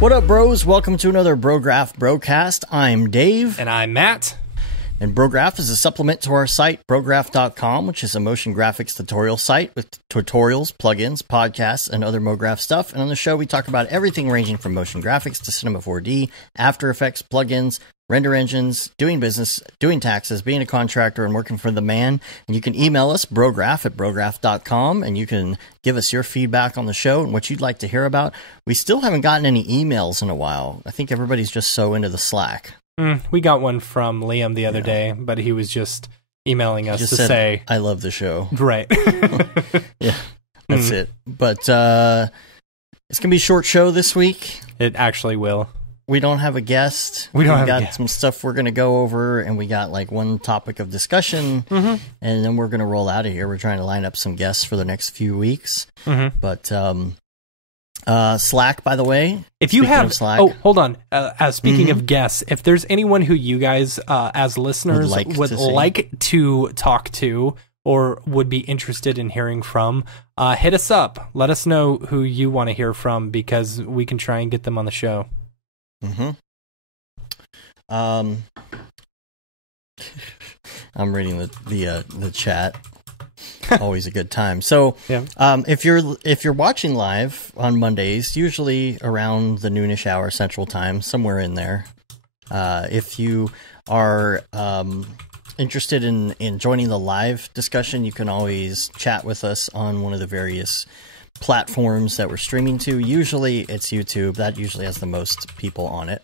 What up, bros? Welcome to another Brograph Brocast. I'm Dave. And I'm Matt. And Brograph is a supplement to our site, Brograph.com, which is a motion graphics tutorial site with tutorials, plugins, podcasts, and other MoGraph stuff. And on the show, we talk about everything ranging from motion graphics to Cinema 4D, After Effects, plugins, render engines, doing business, doing taxes, being a contractor, and working for the man. And you can email us, brograph@brograph.com, and you can give us your feedback on the show and what you'd like to hear about. We still haven't gotten any emails in a while. I think everybody's just so into the Slack. We got one from Liam the other day, but he was just emailing us to say, I love the show. Right. Yeah, that's it. But it's going to be a short show this week. It actually will. We don't have a guest. We got some stuff we're going to go over, and we got like one topic of discussion, and then we're going to roll out of here. We're trying to line up some guests for the next few weeks. But Slack, by the way. If you have Slack, hold on. Speaking of guests, if there's anyone who you guys, as listeners, would like to talk to or would be interested in hearing from, hit us up. Let us know who you want to hear from, because we can try and get them on the show. I'm reading the chat. Always a good time. So, if you're watching live on Mondays, usually around the noonish hour Central Time, somewhere in there. If you are interested in joining the live discussion, you can always chat with us on one of the various platforms that we're streaming to. Usually it's YouTube. That usually has the most people on it,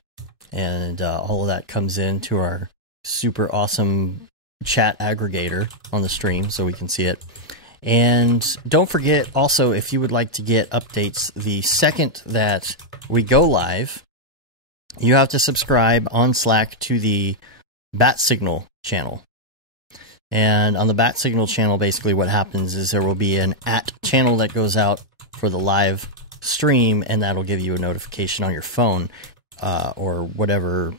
and all of that comes into our super awesome chat aggregator on the stream, so we can see it. And don't forget, also, if you would like to get updates the second that we go live, you have to subscribe on Slack to the Bat Signal channel. And on the Bat Signal channel, basically what happens is there will be an channel that goes out for the live stream, and that'll give you a notification on your phone or whatever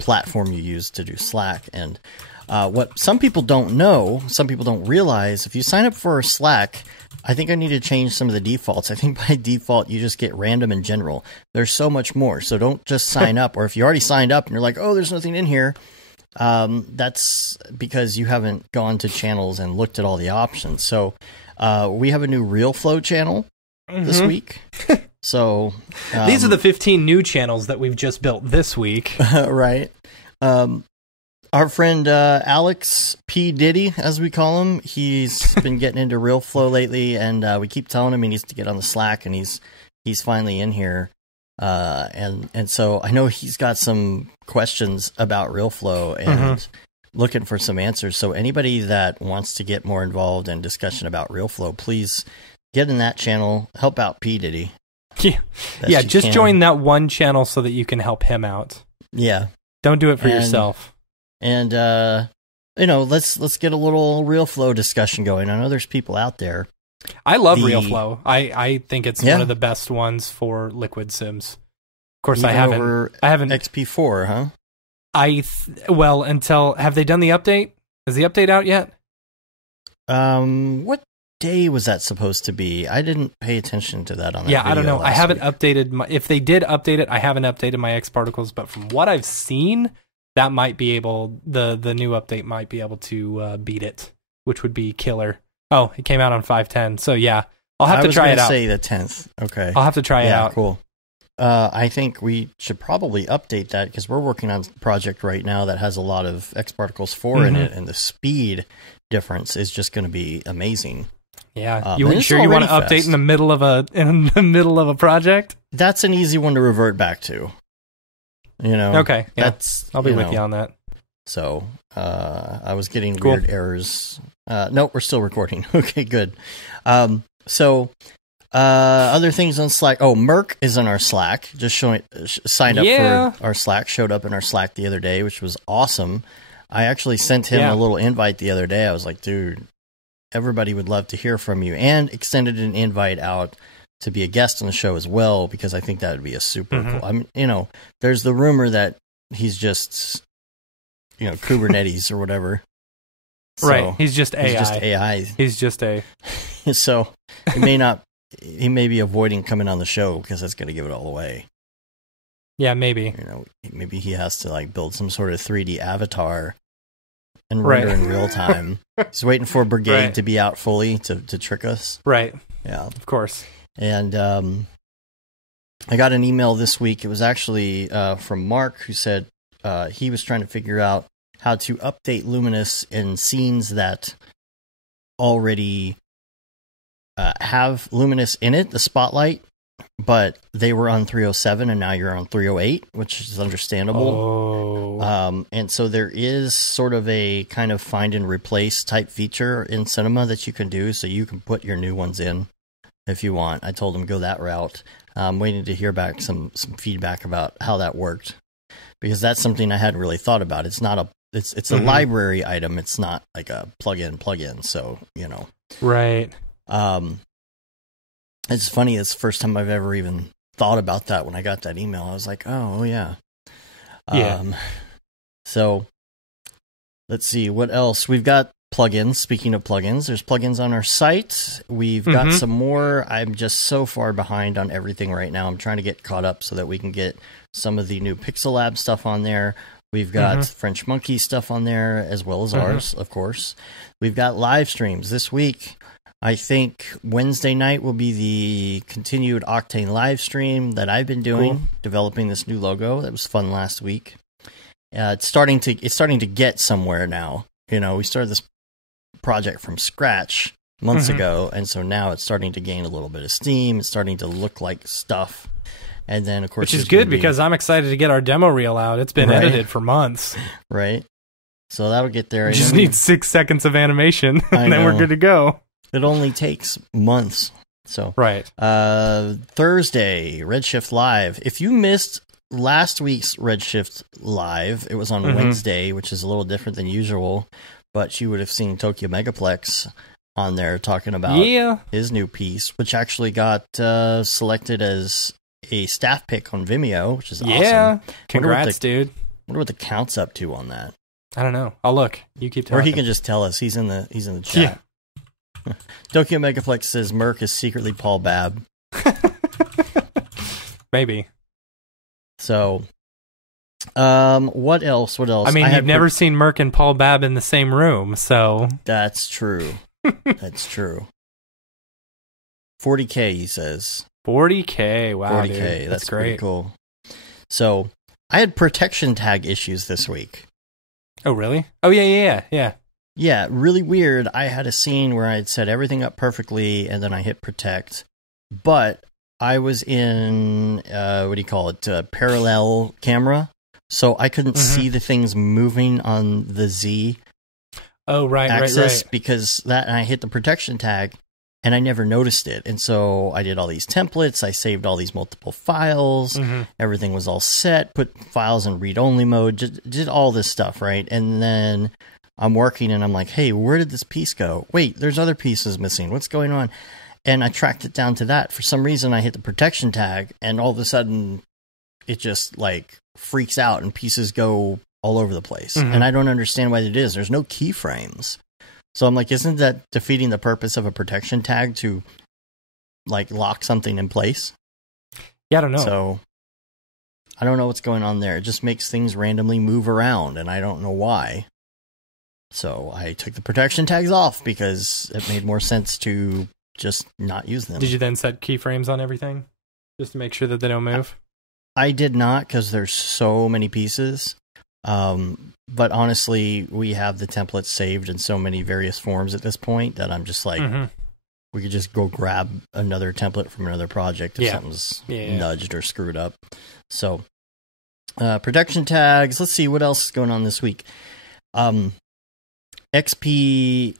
platform you use to do Slack. And what some people don't know, some people don't realize, if you sign up for Slack, I think I need to change some of the defaults. I think by default you just get random and general. There's so much more, so don't just sign up. Or if you already signed up and you're like, oh, there's nothing in here, that's because you haven't gone to channels and looked at all the options. So we have a new Real Flow channel this week. So these are the 15 new channels that we've just built this week. Right. Our friend Alex P. Diddy, as we call him, he's been getting into Real Flow lately, and we keep telling him he needs to get on the Slack, and he's finally in here. And so I know he's got some questions about Real Flow and looking for some answers. So anybody that wants to get more involved in discussion about Real Flow, please get in that channel, help out P. Diddy. Yeah, just join that one channel so that you can help him out. Yeah. Don't do it for yourself. And, let's get a little Real Flow discussion going. I know there's people out there. I love Real Flow. I think it's one of the best ones for Liquid Sims. Of course, I haven't XP4, huh? Have they done the update? Is the update out yet? What day was that supposed to be? I didn't pay attention to that on that video. I don't know. I haven't updated if they did update it, I haven't updated my X particles, but from what I've seen, that might be able, the new update might be able to beat it, which would be killer. Oh, it came out on 5.10. So yeah, I'll have to try it out. I was going to say the 10th. Okay. I'll have to try it out. Yeah, cool. I think we should probably update that, because we're working on a project right now that has a lot of X Particles 4 in it, and the speed difference is just going to be amazing. Yeah, you sure you want to update in the middle of a project? That's an easy one to revert back to. Okay, yeah. I'll be with you on that. So I was getting weird errors. No, we're still recording. Okay, good. So other things on Slack. Oh, Merc is in our Slack. Just signed up for our Slack. Showed up in our Slack the other day, which was awesome. I actually sent him a little invite the other day. I was like, dude, everybody would love to hear from you, and extended an invite out to be a guest on the show as well, because I think that would be a super cool. I mean, there's the rumor that he's just, Kubernetes or whatever. So right. He's just AI. He's just AI. He's just a. So it may not he may be avoiding coming on the show because that's going to give it all away. Yeah, maybe. Maybe he has to like build some sort of 3D avatar and render in real time. He's waiting for Brigade to be out fully to trick us. Right. Yeah, of course. And I got an email this week. It was actually from Mark, who said he was trying to figure out how to update Luminous in scenes that already have Luminous in it, the spotlight, but they were on 307 and now you're on 308, which is understandable. And so there is sort of a kind of find and replace type feature in Cinema that you can do, so you can put your new ones in if you want. I told him go that route. I'm waiting to hear back some feedback about how that worked, because that's something I hadn't really thought about. It's not it's a library item. It's not like a plug-in. So, Right. It's funny. It's the first time I've ever even thought about that. When I got that email, I was like, oh yeah. So let's see what else we've got. Plugins. Speaking of plugins, there's plugins on our site. We've got some more. I'm just so far behind on everything right now. I'm trying to get caught up so that we can get some of the new Pixel Lab stuff on there. We've got French Monkey stuff on there, as well as ours, of course. We've got live streams this week. I think Wednesday night will be the continued Octane live stream that I've been doing, developing this new logo. That was fun last week. It's starting to get somewhere now. We started this project from scratch months ago, and so now it's starting to gain a little bit of steam. It's starting to look like stuff. And then, of course, which is good because I'm excited to get our demo reel out. It's been edited for months. Right. So that'll get there. You just need 6 seconds of animation, and then we're good to go. It only takes months. So Thursday, Redshift Live. If you missed last week's Redshift Live, it was on Wednesday, which is a little different than usual, but you would have seen Tokyo Megaplex on there talking about his new piece, which actually got selected as a staff pick on Vimeo, which is awesome. Yeah, congrats, dude. Wonder what the count's up to on that. I don't know. I'll look. You keep talking. Or he can just tell us. He's in the chat. Yeah. Tokyo Megaplex says Merc is secretly Paul Babb. Maybe. So, what else? I mean, you've never seen Merc and Paul Babb in the same room, so that's true. That's true. 40K, he says. 40K, wow, 40K, dude. that's great. Pretty cool. So, I had protection tag issues this week. Oh, really? Oh, yeah. Yeah, really weird. I had a scene where I had set everything up perfectly, and then I hit protect, but I was in, parallel camera, so I couldn't see the things moving on the Z axis because and I hit the protection tag, and I never noticed it. And so I did all these templates, I saved all these multiple files, everything was all set, put files in read-only mode, just did all this stuff, right? And then I'm working, and I'm like, hey, where did this piece go? Wait, there's other pieces missing. What's going on? And I tracked it down to that. For some reason, I hit the protection tag, and all of a sudden, it just, like, freaks out, and pieces go all over the place. And I don't understand why it is. There's no keyframes. So I'm like, isn't that defeating the purpose of a protection tag to, like, lock something in place? Yeah, I don't know. So I don't know what's going on there. It just makes things randomly move around, and I don't know why. So I took the protection tags off because it made more sense to just not use them. Did you then set keyframes on everything just to make sure that they don't move? I did not, because there's so many pieces. But honestly, we have the templates saved in so many various forms at this point that I'm just like, we could just go grab another template from another project if something's nudged or screwed up. So, protection tags. Let's see what else is going on this week. XP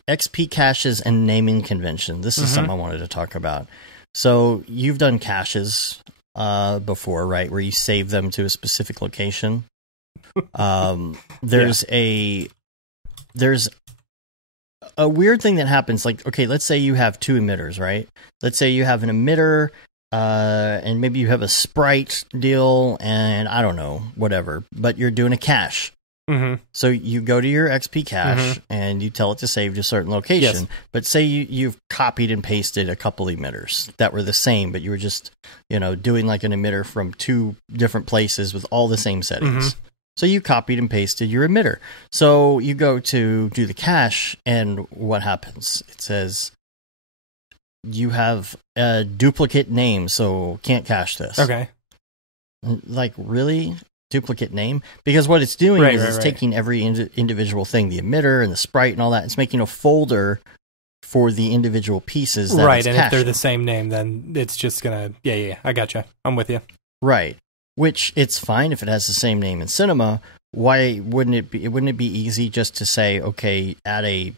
caches and naming convention. This is something I wanted to talk about. So you've done caches before, right? Where you save them to a specific location. There's a weird thing that happens. Like, okay, let's say you have two emitters, right? Let's say you have an emitter, and maybe you have a sprite deal, and I don't know, whatever. But you're doing a cache. Mm-hmm. So you go to your XP cache and you tell it to save to a certain location. Yes. But say you've copied and pasted a couple emitters that were the same, but you were just, doing like an emitter from 2 different places with all the same settings. So you copied and pasted your emitter. So you go to do the cache, and what happens? It says you have a duplicate name, so can't cache this. Okay. Like, really? Duplicate name? Because what it's doing is it's taking every individual thing, the emitter and the sprite and all that, it's making a folder for the individual pieces that it's and caching. If they're the same name, then it's just gonna I gotcha. I'm with you. Right. Which, it's fine if it has the same name in Cinema. Why wouldn't it be easy just to say, okay, add a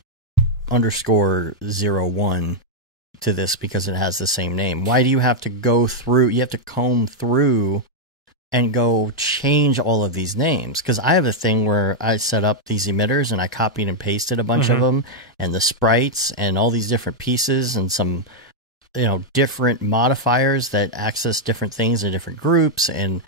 _01 to this because it has the same name? Why do you have to go through, you have to comb through and go change all of these names? Because I have a thing where I set up these emitters and I copied and pasted a bunch of them, and the sprites and all these different pieces and some different modifiers that access different things in different groups, and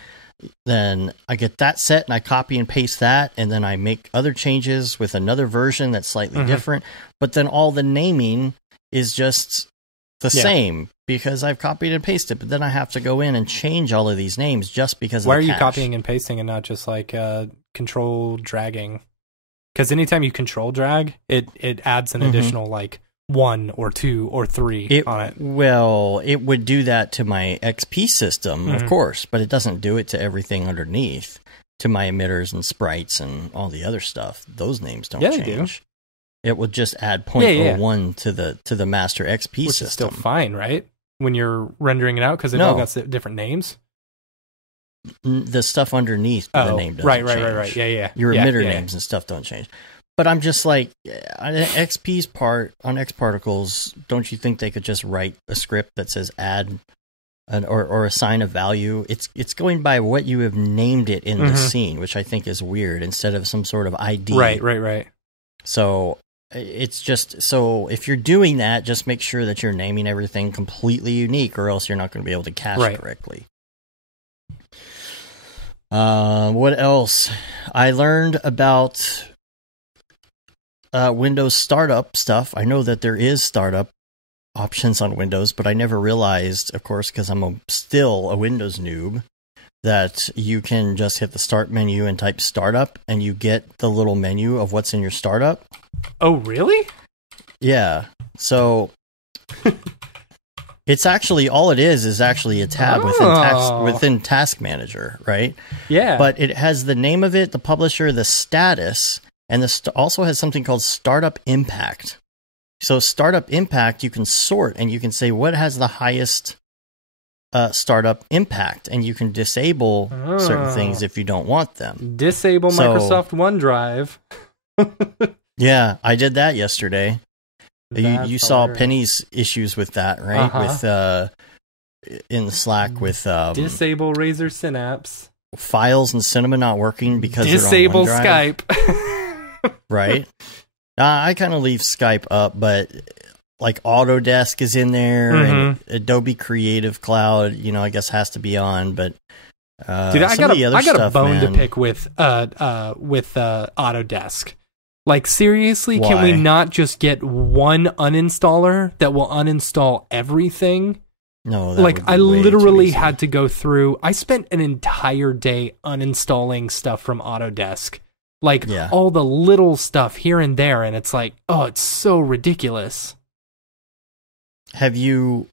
then I get that set and I copy and paste that, and then I make other changes with another version that's slightly different, but then all the naming is just the same because I've copied and pasted, but then I have to go in and change all of these names just because Why of the are cache. You copying and pasting and not just like control dragging? Because anytime you control drag, it adds an additional like 1 or 2 or 3 on it. Well, it would do that to my XP system, of course, but it doesn't do it to everything underneath, to my emitters and sprites and all the other stuff. Those names don't change. They do. It will just add 0.01 to the master XP Which system. Is still fine, right? When you're rendering it out, because they've all got different names. The stuff underneath the name doesn't change. Right. Yeah. Your emitter names and stuff don't change. But I'm just like, on XP's part, on X Particles, don't you think they could just write a script that says add or assign a value? It's going by what you have named it in the scene, which I think is weird, instead of some sort of ID. Right. So it's just, so if you're doing that, just make sure that you're naming everything completely unique, or else you're not going to be able to cache correctly. What else? I learned about Windows startup stuff. I know that there is startup options on Windows, but I never realized, of course, because I'm still a Windows noob, that you can just hit the start menu and type startup, and you get the little menu of what's in your startup. Oh, really? Yeah. So it's actually, all it is actually a tab within Task Manager, right? Yeah. But it has the name of it, the publisher, the status, and this also has something called Startup Impact. So Startup Impact, you can sort, and you can say what has the highest startup impact, and you can disable certain things if you don't want them. Disable Microsoft OneDrive. Yeah, I did that yesterday. You saw Penny's issues with that, right? With in the Slack with disable Razor Synapse. Files and Cinema not working because disable they're on OneDrive. Skype. Right. I kind of leave Skype up, but like Autodesk is in there, and Adobe Creative Cloud, I guess has to be on. But dude, I got a bone to pick with Autodesk. Like, seriously, Can we not just get one uninstaller that will uninstall everything? No, I literally had to go through. I spent an entire day uninstalling stuff from Autodesk. All the little stuff here and there, and it's like, oh, it's so ridiculous. Have you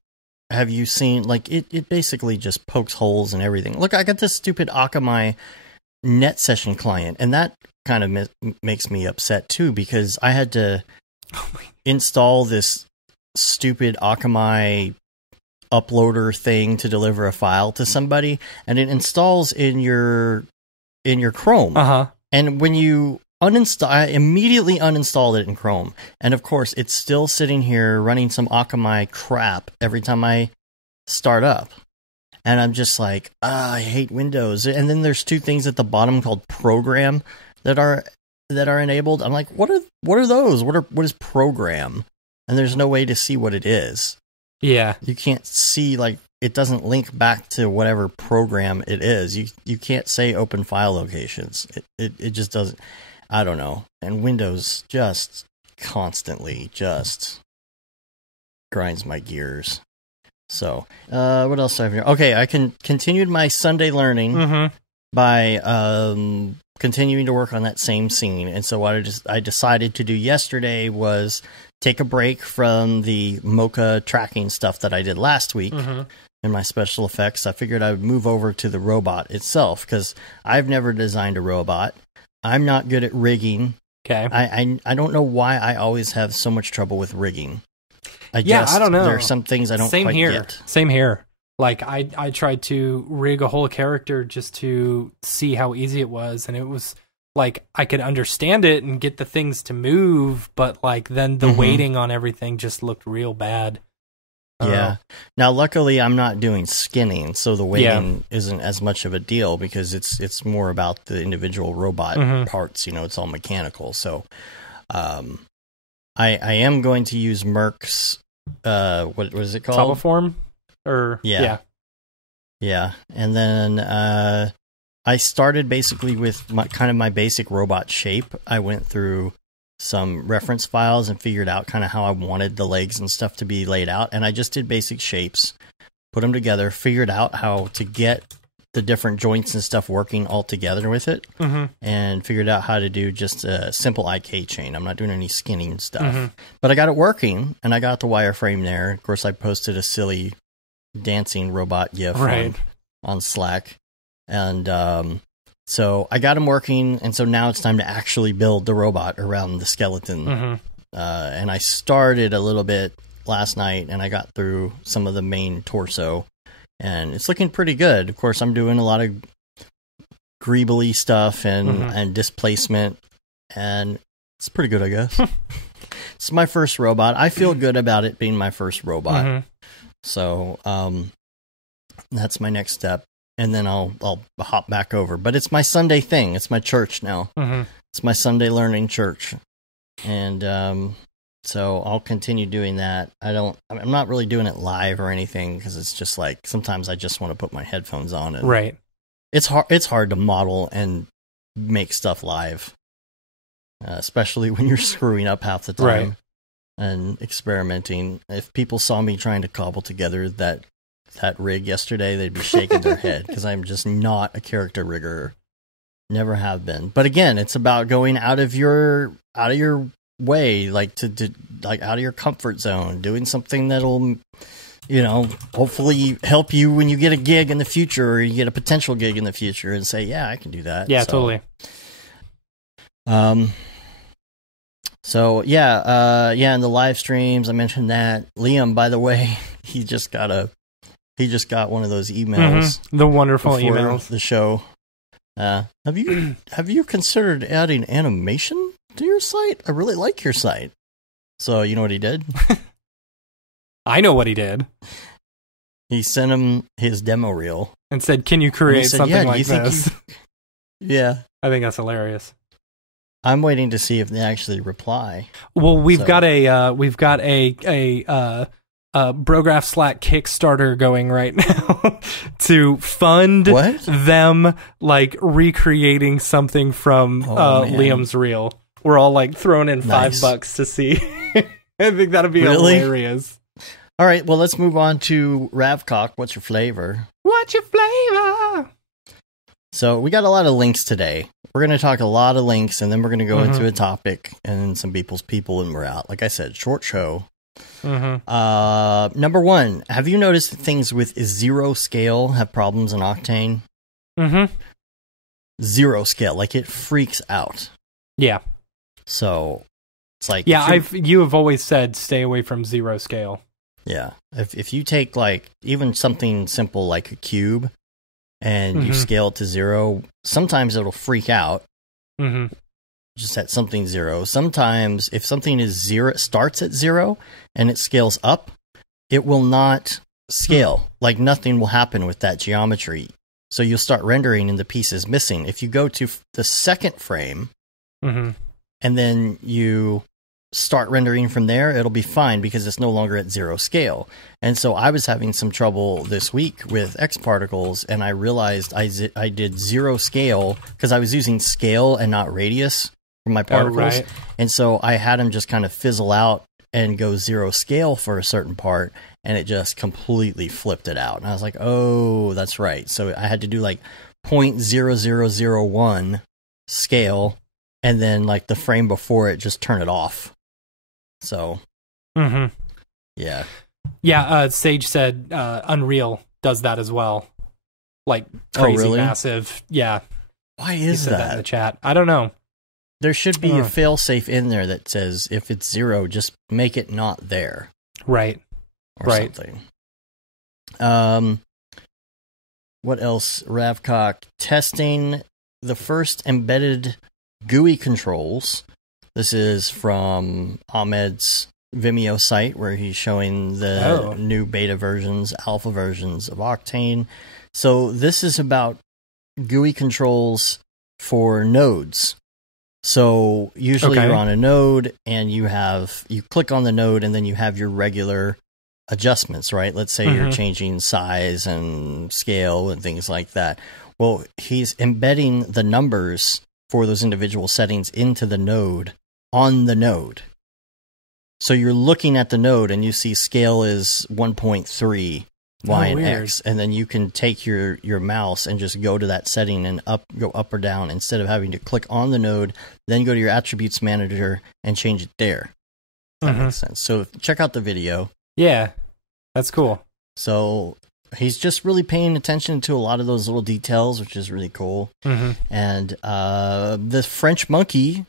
seen, it basically just pokes holes in everything. Look, I got this stupid Akamai net session client, and that kind of makes me upset too, because I had to install this stupid Akamai uploader thing to deliver a file to somebody, and it installs in your Chrome. And when you uninstall, I immediately uninstalled it in Chrome. And of course, it's still sitting here running some Akamai crap every time I start up. And I'm just like, I hate Windows. And then there's 2 things at the bottom called Program that are enabled. I'm like, what are those? What is Program? And there's no way to see what it is. Yeah. You can't see it doesn't link back to whatever program it is. You can't say open file locations. It just doesn't. I don't know. And Windows just constantly just grinds my gears. So, what else do I have here? Okay, I continued my Sunday learning by continuing to work on that same scene. And so what I decided to do yesterday was take a break from the Mocha tracking stuff that I did last week in my special effects. I figured I would move over to the robot itself because I've never designed a robot. I'm not good at rigging. Okay. I don't know why I always have so much trouble with rigging. I don't know. There are some things I don't quite get. Same here. Like, I tried to rig a whole character just to see how easy it was, and it was, like, I could understand it and get the things to move, but, like, then the weighting on everything just looked real bad. Yeah. Now, luckily, I'm not doing skinning, so the weighting isn't as much of a deal because it's more about the individual robot parts. You know, it's all mechanical. So, I am going to use Merck's, what is it called? Turboform? Yeah. And then I started basically with my basic robot shape. I went through some reference files and figured out kind of how I wanted the legs and stuff to be laid out. And I just did basic shapes, put them together, figured out how to get the different joints and stuff working all together with it, and figured out how to do just a simple IK chain. I'm not doing any skinning stuff, but I got it working, and I got the wireframe there. Of course, I posted a silly dancing robot GIF on Slack, and so I got them working, and so now it's time to actually build the robot around the skeleton. And I started a little bit last night, and I got through some of the main torso, and it's looking pretty good. Of course, I'm doing a lot of greebly stuff and displacement, and it's pretty good, I guess. It's my first robot. I feel good about it being my first robot. So that's my next step. And then I'll hop back over. But it's my Sunday thing. It's my church now. It's my Sunday learning church. And so I'll continue doing that. I'm not really doing it live or anything because it's just like sometimes I just want to put my headphones on. And it's hard to model and make stuff live, especially when you're screwing up half the time and experimenting. If people saw me trying to cobble together that rig yesterday, they'd be shaking their head because I'm just not a character rigger. Never have been. But again, it's about going out of your way, like to like out of your comfort zone, doing something that'll, you know, hopefully help you when you get a gig in the future or you get a potential gig in the future and say, yeah, I can do that. Yeah, totally. So in the live streams I mentioned that Liam, by the way, he just got one of those emails. The wonderful emails. The show. Have you considered adding animation to your site? I really like your site. So you know what he did? I know what he did. He sent him his demo reel and said, "Can you create something like this?" Yeah, I think that's hilarious. I'm waiting to see if they actually reply. Well, we've got a Brograph Slack Kickstarter going right now to fund them like recreating something from Liam's reel. We're all like throwing in $5 to see. I think that'd be hilarious. All right, well, let's move on to Ravcock. What's your flavor? What's your flavor? So we got a lot of links today. We're going to talk a lot of links, and then we're going to go into a topic and some people's people, and we're out. Like I said, short show. Number one, have you noticed that things with 0 scale have problems in Octane? 0 scale, like it freaks out. Yeah. So it's like you have always said stay away from 0 scale. Yeah, if you take like even something simple like a cube and you scale it to 0, sometimes it'll freak out. Just at something 0. Sometimes if something is 0, it starts at 0 and it scales up, it will not scale. Like nothing will happen with that geometry. So you'll start rendering and the piece is missing. If you go to the second frame and then you start rendering from there, it'll be fine because it's no longer at 0 scale. And so I was having some trouble this week with X particles, and I realized I did 0 scale because I was using scale and not radius for my particles. Oh, right. And so I had them just kind of fizzle out and go 0 scale for a certain part, and it just completely flipped it out. And I was like, oh, that's right. So I had to do like 0.0001 scale, and then like the frame before it, just turn it off. So, yeah. Sage said Unreal does that as well. Like crazy, really? Massive. Yeah. Why is that? In the chat? I don't know. There should be a failsafe in there that says if it's 0, just make it not there. Right. Or something. What else? Ravcock testing the first embedded GUI controls. This is from Ahmed's Vimeo site where he's showing the new beta versions, alpha versions of Octane. So this is about GUI controls for nodes. So usually you're on a node and you click on the node and then you have your regular adjustments, right? Let's say you're changing size and scale and things like that. Well, he's embedding the numbers for those individual settings into the node on the node. So you're looking at the node and you see scale is 1.3 Y and X, and then you can take your mouse and just go to that setting and go up or down instead of having to click on the node, then go to your attributes manager and change it there. That makes sense. So check out the video. Yeah, that's cool. So he's just really paying attention to a lot of those little details, which is really cool. And the French Monkey,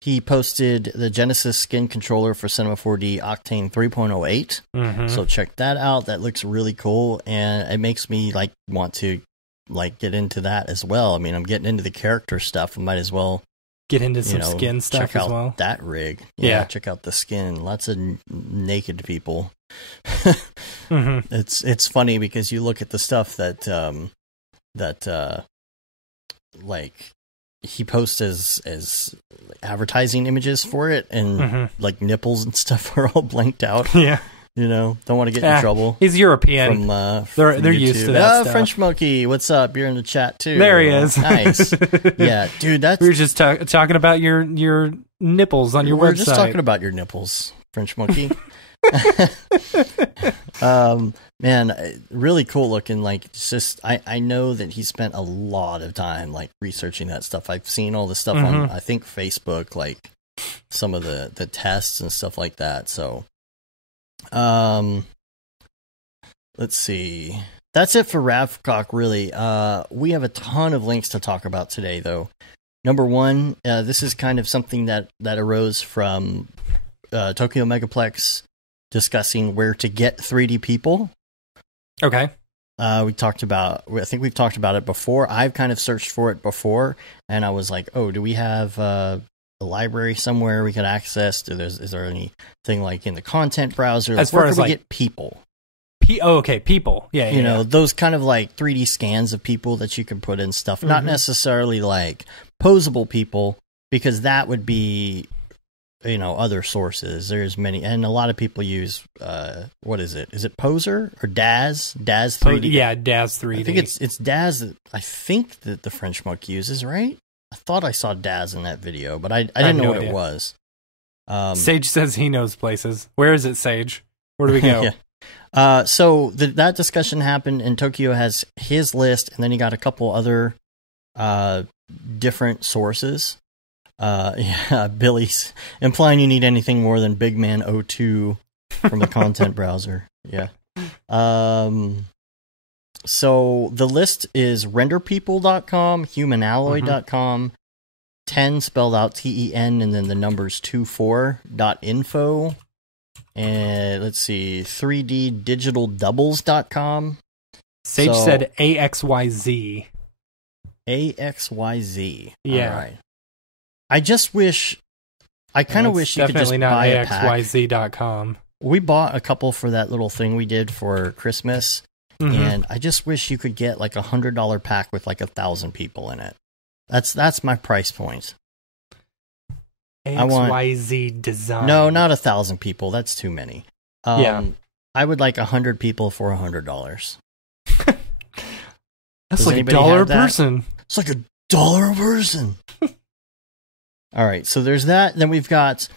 he posted the Genesis skin controller for Cinema 4D Octane 3.08. So check that out. That looks really cool, and it makes me want to get into that as well. I mean, I'm getting into the character stuff. I might as well get into some skin stuff check as well. Out that rig. Yeah, check out the skin. Lots of naked people. It's funny because you look at the stuff that he posts as advertising images for it, and like nipples and stuff are all blanked out. Yeah, don't want to get in trouble. He's European. They're used to that stuff. French Monkey, what's up? You're in the chat too. There he is. Nice. Yeah, dude. We were just talking about your nipples on your website. We're just talking about your nipples, French Monkey. Man, really cool looking. It's just I know that he spent a lot of time researching that stuff. I've seen all the stuff on I think Facebook, some of the tests and stuff like that. So let's see. That's it for Ravcock, really. We have a ton of links to talk about today, though. Number one, this is kind of something that arose from Tokyo Megaplex discussing where to get 3D people. Okay. I think we've talked about it before. I've kind of searched for it before, and I was like, oh, do we have a library somewhere we could access? Is there anything in the content browser? As far as we get people? People. Yeah, you know, those kind of 3D scans of people that you can put in stuff. Not necessarily posable people, because that would be other sources. There's many, and a lot of people use what is it? Is it Poser or Daz? Daz 3D. Yeah, Daz 3D. I think it's Daz that I think that the French Monk uses, right? I thought I saw Daz in that video, but I didn't know what it was. Sage says he knows places. Where is it, Sage? Where do we go? So that discussion happened, and Tokyo has his list, and then he got a couple other different sources. Billy's implying you need anything more than Big Man 02 from the content browser. Yeah. So the list is renderpeople.com, humanalloy.com, 10 spelled out TEN, and then the numbers 24.info. And let's see, 3ddigitaldoubles.com. Sage said AXYZ. AXYZ. Yeah. All right. I just wish, I kind of wish you could just buy a pack. AXYZ.com. We bought a couple for that little thing we did for Christmas, and I just wish you could get $100 pack with 1,000 people in it. That's my price point. XYZ design. No, not 1,000 people. That's too many. I would like 100 people for $100. That's like $1 a person. It's like $1 a person. All right, so there's that. Then we've got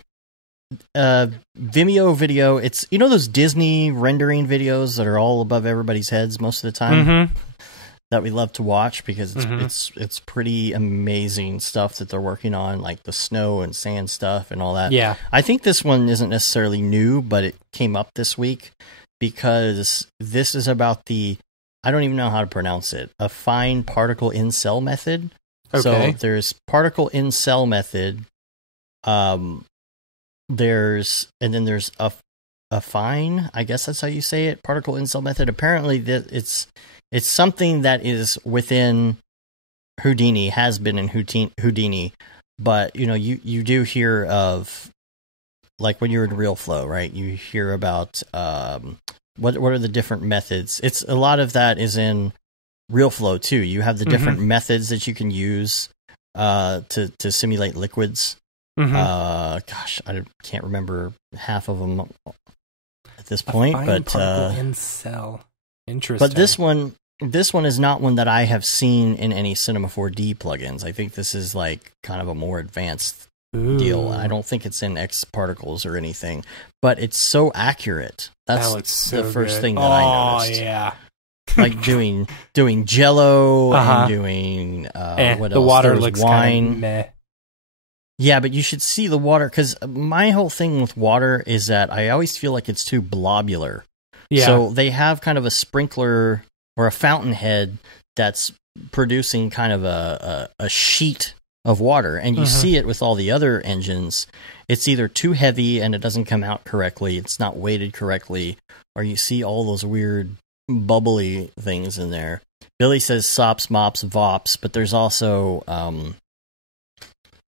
Vimeo video. It's, you know, those Disney rendering videos that are all above everybody's heads most of the time, that we love to watch because it's pretty amazing stuff that they're working on, like the snow and sand stuff and all that. Yeah, I think this one isn't necessarily new, but it came up this week because this is about the, I don't even know how to pronounce it, a fine particle in cell method. Okay. So there's particle in cell method. There's a fine, I guess that's how you say it, particle in cell method. Apparently it's something that is within Houdini, has been in Houdini, but you know, you do hear of, like when you're in RealFlow, right? You hear about what are the different methods. It's a lot of that is in RealFlow too. You have the different methods that you can use to simulate liquids. Gosh, I can't remember half of them at this point, but particle in cell. Interesting. But this one is not one that I have seen in any Cinema 4D plugins. I think this is like kind of a more advanced deal. I don't think it's in X particles or anything, but it's so accurate. That's the first thing that I noticed. Oh yeah. Like doing Jello and doing what else? The water There's looks wine. kind of meh. Yeah, but you should see the water, because my whole thing with water is that I always feel like it's too globular. Yeah. So they have kind of a sprinkler or a fountain head that's producing kind of a sheet of water, and you see it with all the other engines. It's either too heavy and it doesn't come out correctly, it's not weighted correctly, or you see all those weird bubbly things in there. Billy says sops, mops, vops, but there's also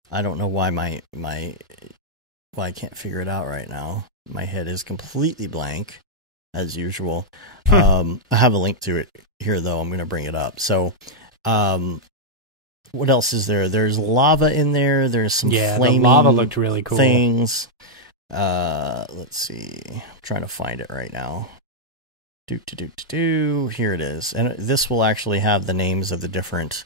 I don't know why I can't figure it out right now. My head is completely blank, as usual. I have a link to it here, though. I'm going to bring it up. So, what else is there? There's lava in there. There's some flaming the lava looked really cool. Things. Let's see. I'm trying to find it right now. Here it is. And this will actually have the names of the different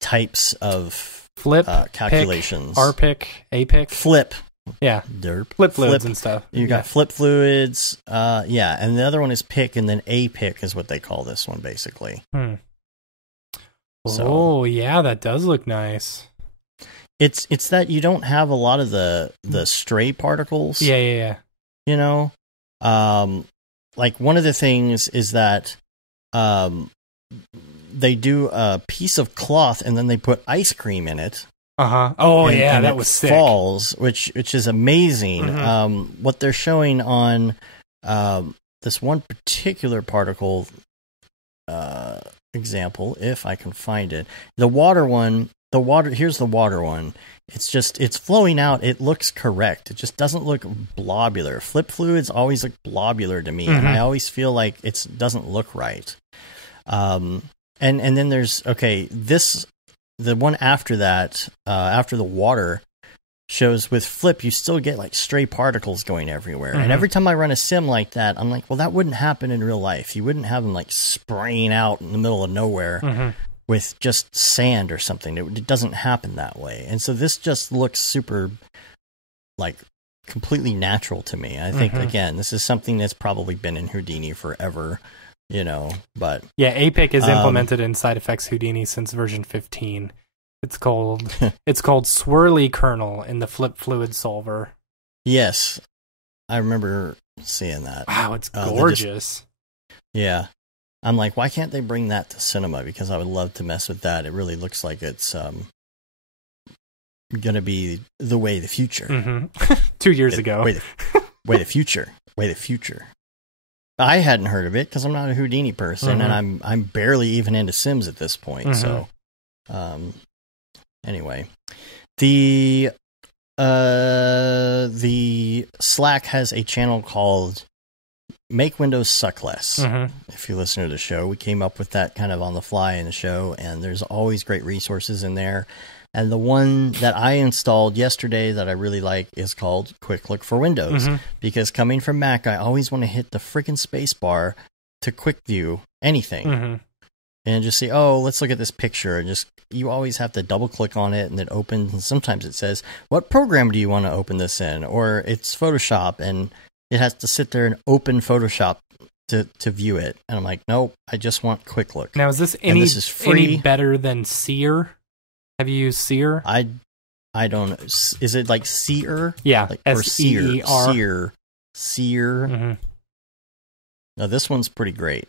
types of flip calculations. RPic, APic. Flip. Yeah. Derp. Flip fluids and stuff. You got flip fluids. Yeah. And the other one is pick, and then APic is what they call this one, basically. So, yeah, that does look nice. It's that you don't have a lot of the stray particles. Yeah. You know? Like one of the things is that they do a piece of cloth and then they put ice cream in it. Oh, and that was sick. Falls, which is amazing. What they're showing on this one particular particle example, if I can find it, the water one. Here's the water one. It's flowing out. It looks correct. It just doesn't look blobular. Flip fluids always look blobular to me, and I always feel like it doesn't look right. And then there's the one after that, after the water, shows with flip, you still get like stray particles going everywhere. And every time I run a sim like that, I'm like, well, that wouldn't happen in real life. You wouldn't have them like spraying out in the middle of nowhere with just sand or something. It doesn't happen that way. And so this just looks super, like, completely natural to me. I think, again, this is something that's probably been in Houdini forever. You know, but yeah, APic is implemented in SideFX Houdini since version 15. It's called Swirly Kernel in the Flip Fluid Solver. Yes, I remember seeing that. Wow, it's gorgeous. Yeah, I'm like, why can't they bring that to cinema? Because I would love to mess with that. It really looks like it's gonna be the way of the future. 2 years ago, way the future. I hadn't heard of it because I'm not a Houdini person, and I'm barely even into Sims at this point. So, anyway, the Slack has a channel called Make Windows Suck Less. If you listen to the show, we came up with that kind of on the fly in the show, and there's always great resources in there. And the one that I installed yesterday that I really like is called Quick Look for Windows, because coming from Mac, I always want to hit the freaking space bar to quick view anything and just say, oh, let's look at this picture. And just, you always have to double click on it and it opens. And sometimes it says, what program do you want to open this in? Or it's Photoshop and it has to sit there and open Photoshop to view it. And I'm like, nope, I just want Quick Look. Now, is this any better than Seer? Have you used Seer? I don't know. Is it like Seer? Yeah, like, S-E-E-R. Seer. Now, this one's pretty great,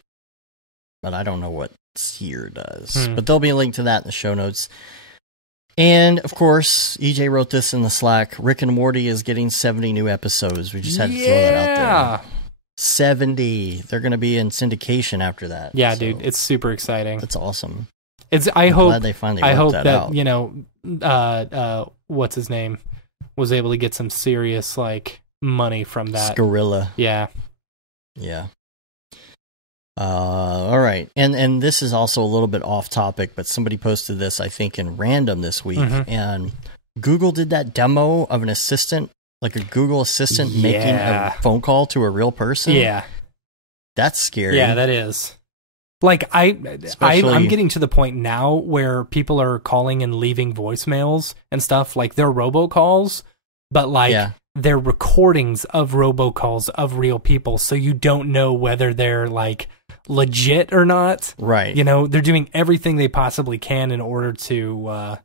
but I don't know what Seer does. But there'll be a link to that in the show notes. And, of course, EJ wrote this in the Slack. Rick and Morty is getting 70 new episodes. We just had to throw that out there. 70. They're going to be in syndication after that. Yeah, so dude. It's super exciting. That's awesome. I'm glad they finally worked that out. You know, what's his name was able to get some serious like money from that. Scarilla. Yeah. All right, and this is also a little bit off topic, but somebody posted this, I think, in random this week, and Google did that demo of an assistant, like a Google Assistant making a phone call to a real person. Yeah, that's scary. Yeah, that is. Like I'm getting to the point now where people are calling and leaving voicemails and stuff, like they're robocalls, but like they're recordings of robocalls of real people, so you don't know whether they're like legit or not. Right. You know, they're doing everything they possibly can in order to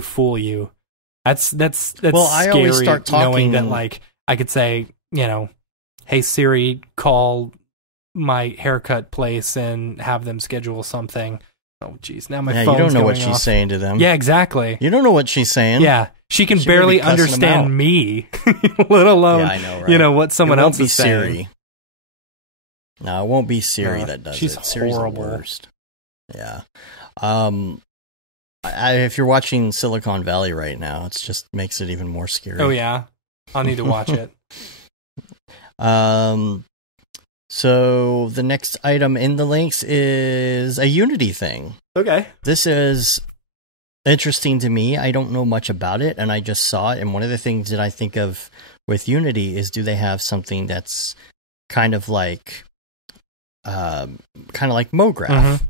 fool you. That's well, I scary, always start talking, knowing that like I could say, you know, hey Siri, call my haircut place and have them schedule something. Oh geez, now my phone's you don't know what off. She's saying to them. Yeah, exactly. You don't know what she's saying. Yeah, she can barely understand me, let alone I know, right? You know what someone else is Siri. saying. No, it won't be Siri that does she's it. Siri's horrible. The worst. Yeah. If you're watching Silicon Valley right now, it just makes it even more scary. Oh yeah, I'll need to watch it. So the next item in the links is a Unity thing. Okay. This is interesting to me. I don't know much about it, and I just saw it. And one of the things that I think of with Unity is, do they have something that's kind of like Mograph,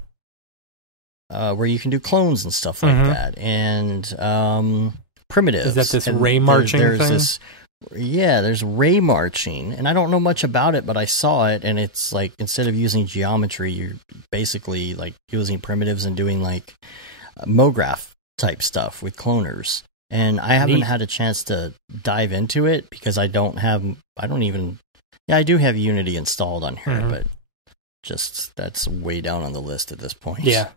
where you can do clones and stuff like that, and primitives. Is that this ray marching thing? There's ray marching, and I don't know much about it, but I saw it, and it's like, instead of using geometry, you're basically like using primitives and doing like Mograph type stuff with cloners. And I haven't had a chance to dive into it because I do have Unity installed on here, but just that's way down on the list at this point. Yeah.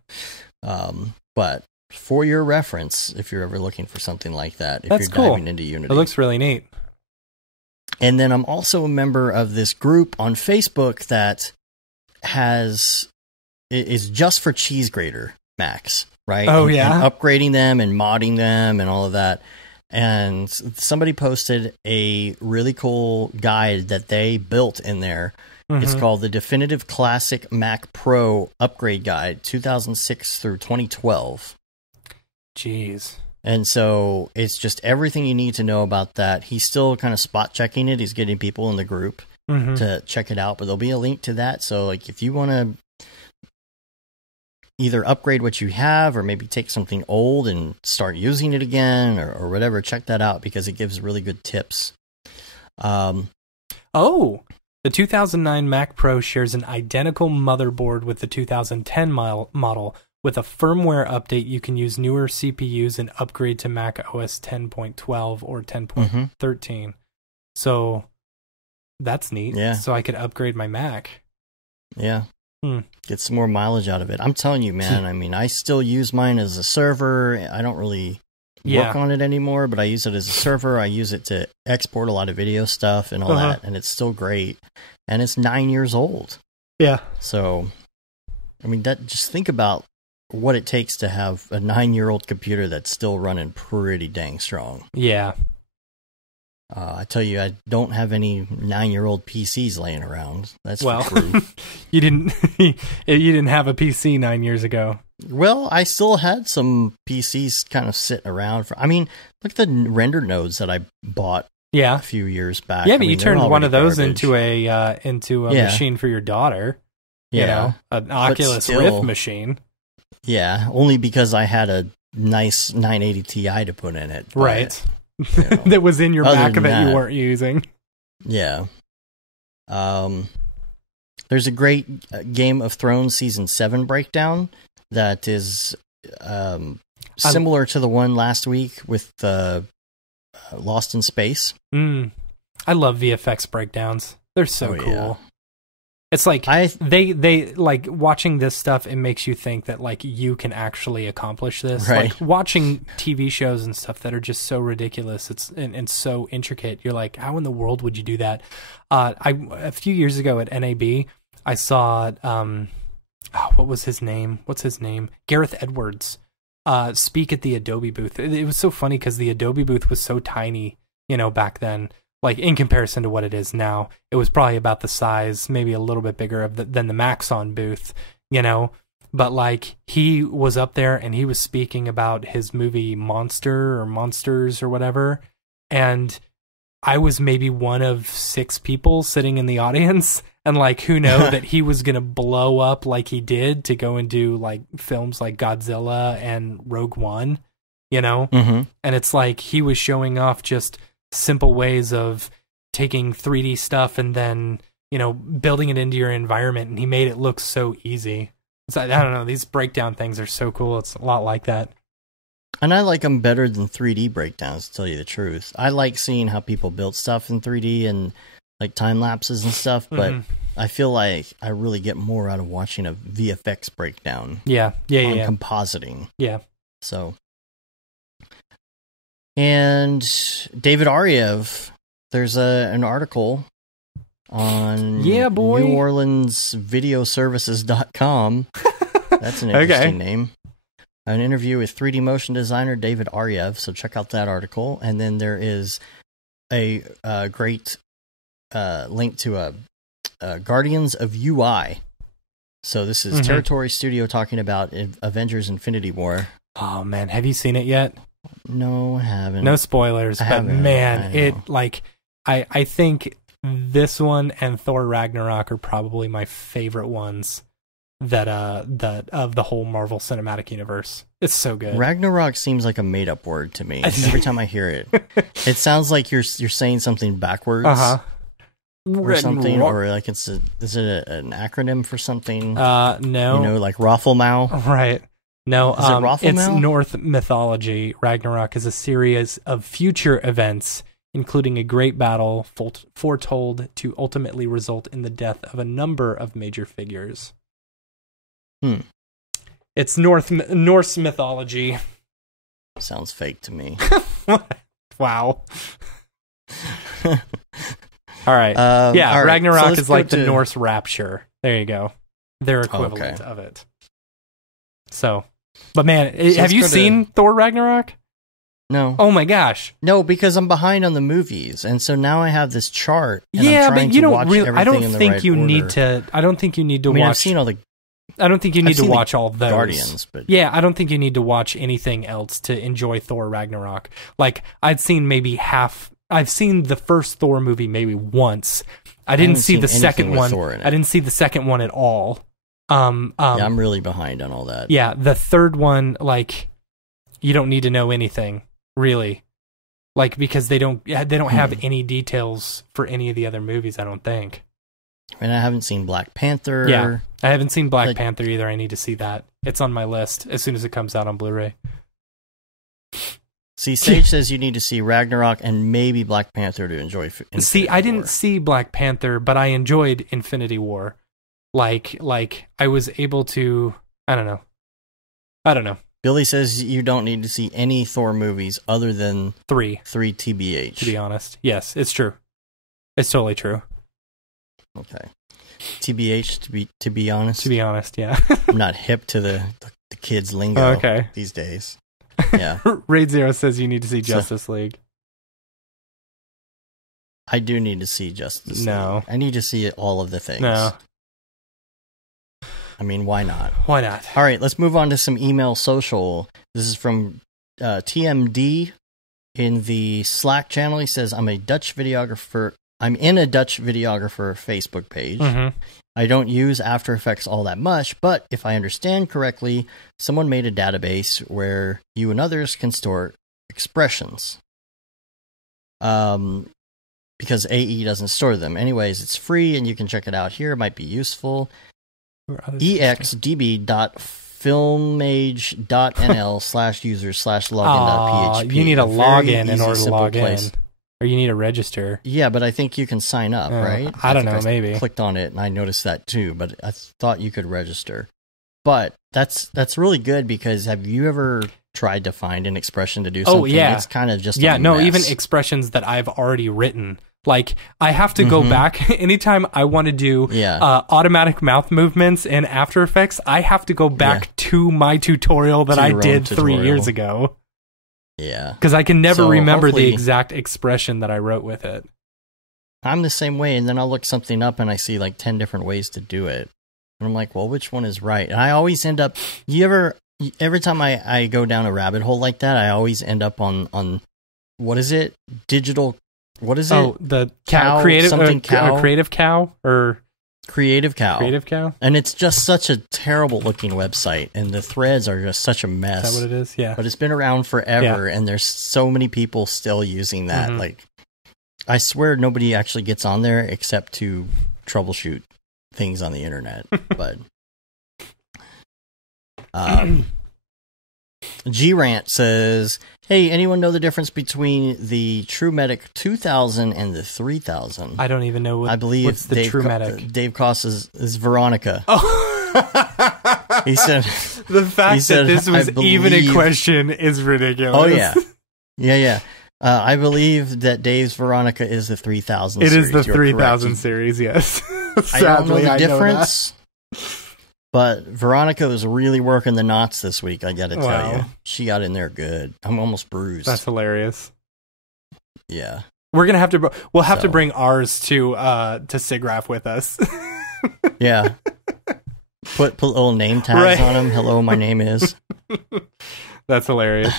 But for your reference, if you're ever looking for something like that, if that's you're cool. diving into Unity. It looks really neat. And then I'm also a member of this group on Facebook that is just for cheese grater Macs, right? Oh, and upgrading them and modding them and all of that. And somebody posted a really cool guide that they built in there. It's called the Definitive Classic Mac Pro Upgrade Guide, 2006 through 2012. Jeez. And so it's just everything you need to know about that. He's still kind of spot checking it. He's getting people in the group to check it out, but there'll be a link to that. So like, if you want to either upgrade what you have or maybe take something old and start using it again or whatever, check that out because it gives really good tips. The 2009 Mac Pro shares an identical motherboard with the 2010 model. With a firmware update, you can use newer CPUs and upgrade to Mac OS 10.12 or 10.13. So that's neat. Yeah. So I could upgrade my Mac. Yeah. Get some more mileage out of it. I'm telling you, man. I mean, I still use mine as a server. I don't really work on it anymore, but I use it as a server. I use it to export a lot of video stuff and all that, and it's still great. And it's 9 years old. Yeah. So, I mean, just think about what it takes to have a 9-year-old computer that's still running pretty dang strong. Yeah. I tell you, I don't have any 9-year-old PCs laying around. That's well, true. you didn't have a PC 9 years ago. Well, I still had some PCs kind of sitting around. Look at the render nodes that I bought. A few years back. Yeah, but you turned one of those into a machine for your daughter. Yeah, an Oculus Rift machine. Yeah, only because I had a nice 980 Ti to put in it. But, right. That was in your Mac that you weren't using. Yeah. There's a great Game of Thrones Season 7 breakdown that is similar to the one last week with Lost in Space. I love VFX breakdowns. They're so cool. Yeah. It's like they like watching this stuff. It makes you think that like you can actually accomplish this. Right. Like watching TV shows and stuff that are just so ridiculous. It's and so intricate. You're like, how in the world would you do that? A few years ago at NAB, I saw what was his name? What's his name? Gareth Edwards. Speak at the Adobe booth. It was so funny because the Adobe booth was so tiny, back then. Like in comparison to what it is now, it was probably about the size, maybe a little bit bigger than the Maxon booth, But like he was up there and he was speaking about his movie Monster or Monsters or whatever, and I was maybe one of 6 people sitting in the audience, and like who knew that he was gonna blow up like he did to go and do like films like Godzilla and Rogue One, Mm-hmm. And it's like he was showing off just simple ways of taking 3D stuff and then, building it into your environment, and he made it look so easy. It's like, I don't know, these breakdown things are so cool. It's a lot like that. And I like them better than 3D breakdowns, to tell you the truth. I like seeing how people build stuff in 3D and like time lapses and stuff, but I feel like I really get more out of watching a VFX breakdown. Yeah. Compositing. Yeah. So. And David Ariev, there's an article on New Orleans videoservices.com. That's an interesting name. An interview with 3D motion designer David Ariev. So check out that article. And then there is a great link to a Guardians of UI. So this is Territory Studio talking about Avengers Infinity War. Oh, man. Have you seen it yet? No, I haven't. No spoilers, but man, I think this one and Thor Ragnarok are probably my favorite ones that of the whole Marvel Cinematic Universe. It's so good. Ragnarok seems like a made up word to me. Every time I hear it, it sounds like you're saying something backwards. Or something, or like is it an acronym for something? No, like Rafflemau, right? No, it's Norse mythology. Ragnarok is a series of future events, including a great battle foretold to ultimately result in the death of a number of major figures. It's Norse mythology. Sounds fake to me. Wow. All right. All right. Ragnarok so is like the Norse rapture. There you go. Their equivalent of it. So, but man, have you seen Thor Ragnarok? No. Oh my gosh. No, because I'm behind on the movies, and so now I have this chart. And yeah, I'm trying but you to don't watch really. I don't think right you order. need to. I don't think you need to watch. I've seen all the. I don't think you need to watch all those. Guardians, but yeah, I don't think you need to watch anything else to enjoy Thor Ragnarok. Like I'd seen maybe half. I've seen the first Thor movie maybe once. I didn't see the second one. I didn't see the second one at all. Yeah, I'm really behind on all that. Yeah, the third one, like, you don't need to know anything really, like because they don't have any details for any of the other movies. I don't think. And I haven't seen Black Panther. Yeah, I haven't seen Black Panther either. I need to see that. It's on my list as soon as it comes out on Blu-ray. See, Sage says you need to see Ragnarok and maybe Black Panther to enjoy Infinity War. I didn't see Black Panther, but I enjoyed Infinity War. Like I was able to. I don't know. Billy says you don't need to see any Thor movies other than three TBH. To be honest, yes, it's true. It's totally true. Okay, TBH to be honest. To be honest, yeah. I'm not hip to the kids' lingo these days. Yeah. Raid Zero says you need to see Justice League. I do need to see Justice League. No. I need to see all of the things. No. I mean, why not? Why not? All right, let's move on to some email social. This is from TMD in the Slack channel. He says, I'm in a Dutch videographer Facebook page. Mm-hmm. I don't use After Effects all that much, but if I understand correctly, someone made a database where you and others can store expressions. Because AE doesn't store them. Anyways, it's free and you can check it out here. It might be useful. exdb.filmage.nl/user/login.php. You need a login in order to log in. Or you need to register. Yeah, but I think you can sign up, right? I don't know, maybe. I clicked on it and I noticed that too, but I thought you could register. But that's really good because have you ever tried to find an expression to do something? Oh, yeah. It's kind of just a mess. Even expressions that I've already written. Like, I have to go back anytime I want to do automatic mouth movements in After Effects. I have to go back to my tutorial that I did 3 years ago. Yeah. Because I can never remember the exact expression that I wrote with it. I'm the same way, and then I'll look something up and I see like 10 different ways to do it. And I'm like, well, which one is right? And I always end up, every time I go down a rabbit hole like that, I always end up on what is it? Digital, what is it? Oh, the cow, Creative Cow? Creative Cow? Creative Cow. And it's just such a terrible looking website, and the threads are just such a mess. Is that what it is? Yeah. But it's been around forever, and there's so many people still using that. Like, I swear nobody actually gets on there except to troubleshoot things on the internet. But G-Rant says, hey, anyone know the difference between the TrueMedic 2000 and the 3000? I don't even know I believe what's the TrueMedic. Dave Koss is Veronica. Oh. He said the fact that this was even a question is ridiculous. Oh yeah. Yeah. I believe that Dave's Veronica is the 3000 series. It is the 3000 series, yes. I don't know the difference. But Veronica was really working the knots this week, I gotta tell you. She got in there good. I'm almost bruised. That's hilarious. Yeah. We'll have to bring ours to SIGGRAPH with us. Yeah. Put little name tags on them. Hello, my name is. That's hilarious.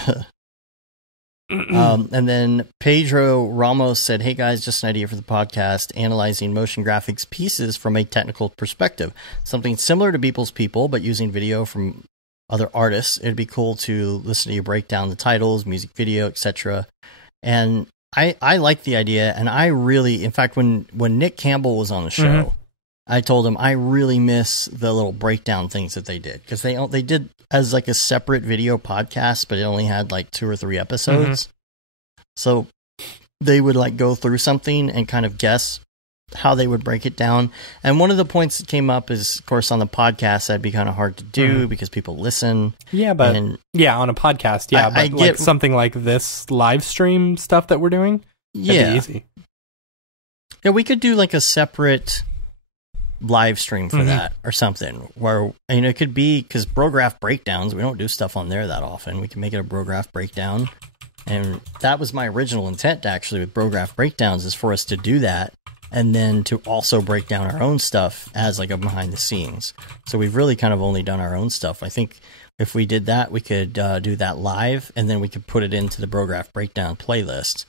And then Pedro Ramos said, hey guys, just an idea for the podcast, analyzing motion graphics pieces from a technical perspective. Something similar to Beeple's People, but using video from other artists. It'd be cool to listen to you break down the titles, music video, etc. And I like the idea, and I really, in fact, when Nick Campbell was on the show, I told him I really miss the little breakdown things that they did, because they did as like a separate video podcast, but it only had like 2 or 3 episodes. So they would like go through something and kind of guess how they would break it down. And one of the points that came up is, of course, on the podcast, that'd be kind of hard to do because people listen. Yeah, but on a podcast, but like something like this live stream stuff that we're doing, that'd be easy. Yeah, we could do like a separate live stream for that or something, where it could be, because Brograph breakdowns, we don't do stuff on there that often. We can make it a Brograph breakdown, and that was my original intent actually with Brograph breakdowns, is for us to do that and then to also break down our own stuff as like a behind the scenes. So we've really kind of only done our own stuff. I think if we did that, we could do that live, and then we could put it into the Brograph breakdown playlist,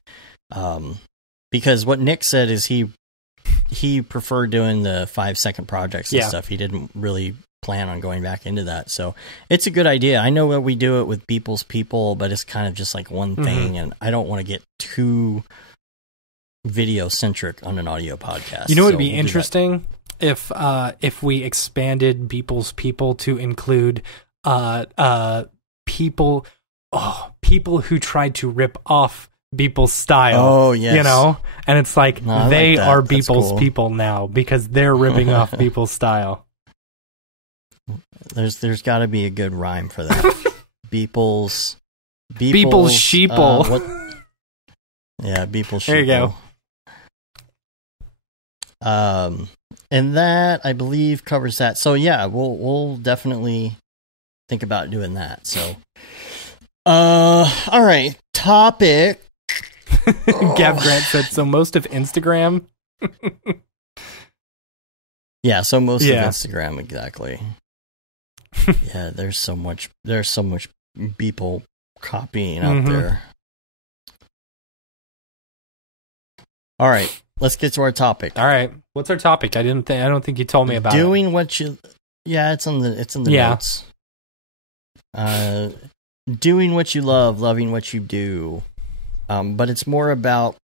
because what Nick said is he preferred doing the 5-second projects and stuff. He didn't really plan on going back into that. So it's a good idea. I know that we do it with Beeple's People, but it's kind of just like one thing, and I don't want to get too video-centric on an audio podcast. You know what would be interesting? If we expanded Beeple's People to include people who tried to rip off Beeple's style. Oh, yes. And it's like, they are Beeple's people now because they're ripping off Beeple's style. There's got to be a good rhyme for that. Beeple's sheeple. Beeple's sheeple. There you go. And that, I believe, covers that. So yeah, we'll definitely think about doing that. So all right, topic Gav Grant said, so most of Instagram. Yeah, so most of Instagram, exactly. Yeah, there's so much people copying out there. All right, let's get to our topic. All right, what's our topic? I don't think you told me about doing what you. Yeah, it's in the notes. Doing what you love, loving what you do, but it's more about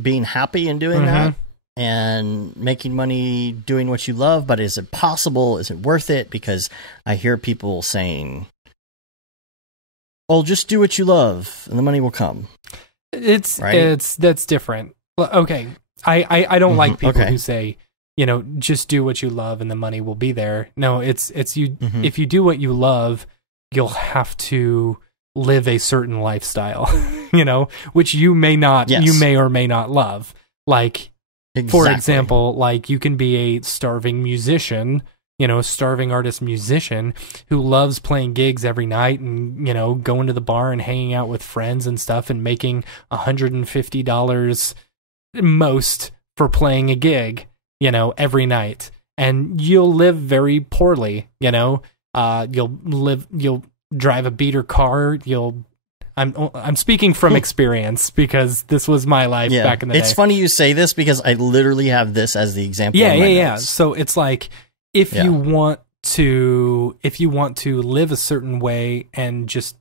being happy in doing that. And making money doing what you love, but is it possible? Is it worth it? Because I hear people saying, "Oh, just do what you love, and the money will come." That's different. Okay, I don't like people who say, just do what you love and the money will be there. No, it's you. If you do what you love, you'll have to live a certain lifestyle, which you may not, you may or may not love, like. Exactly. For example, like you can be a starving musician, a starving artist musician who loves playing gigs every night and, going to the bar and hanging out with friends and stuff and making $150 most for playing a gig, every night. And you'll live very poorly, you'll drive a beater car, I'm speaking from experience because this was my life back in the day. It's funny you say this because I literally have this as the example. Yeah. So it's like if you want to live a certain way and just,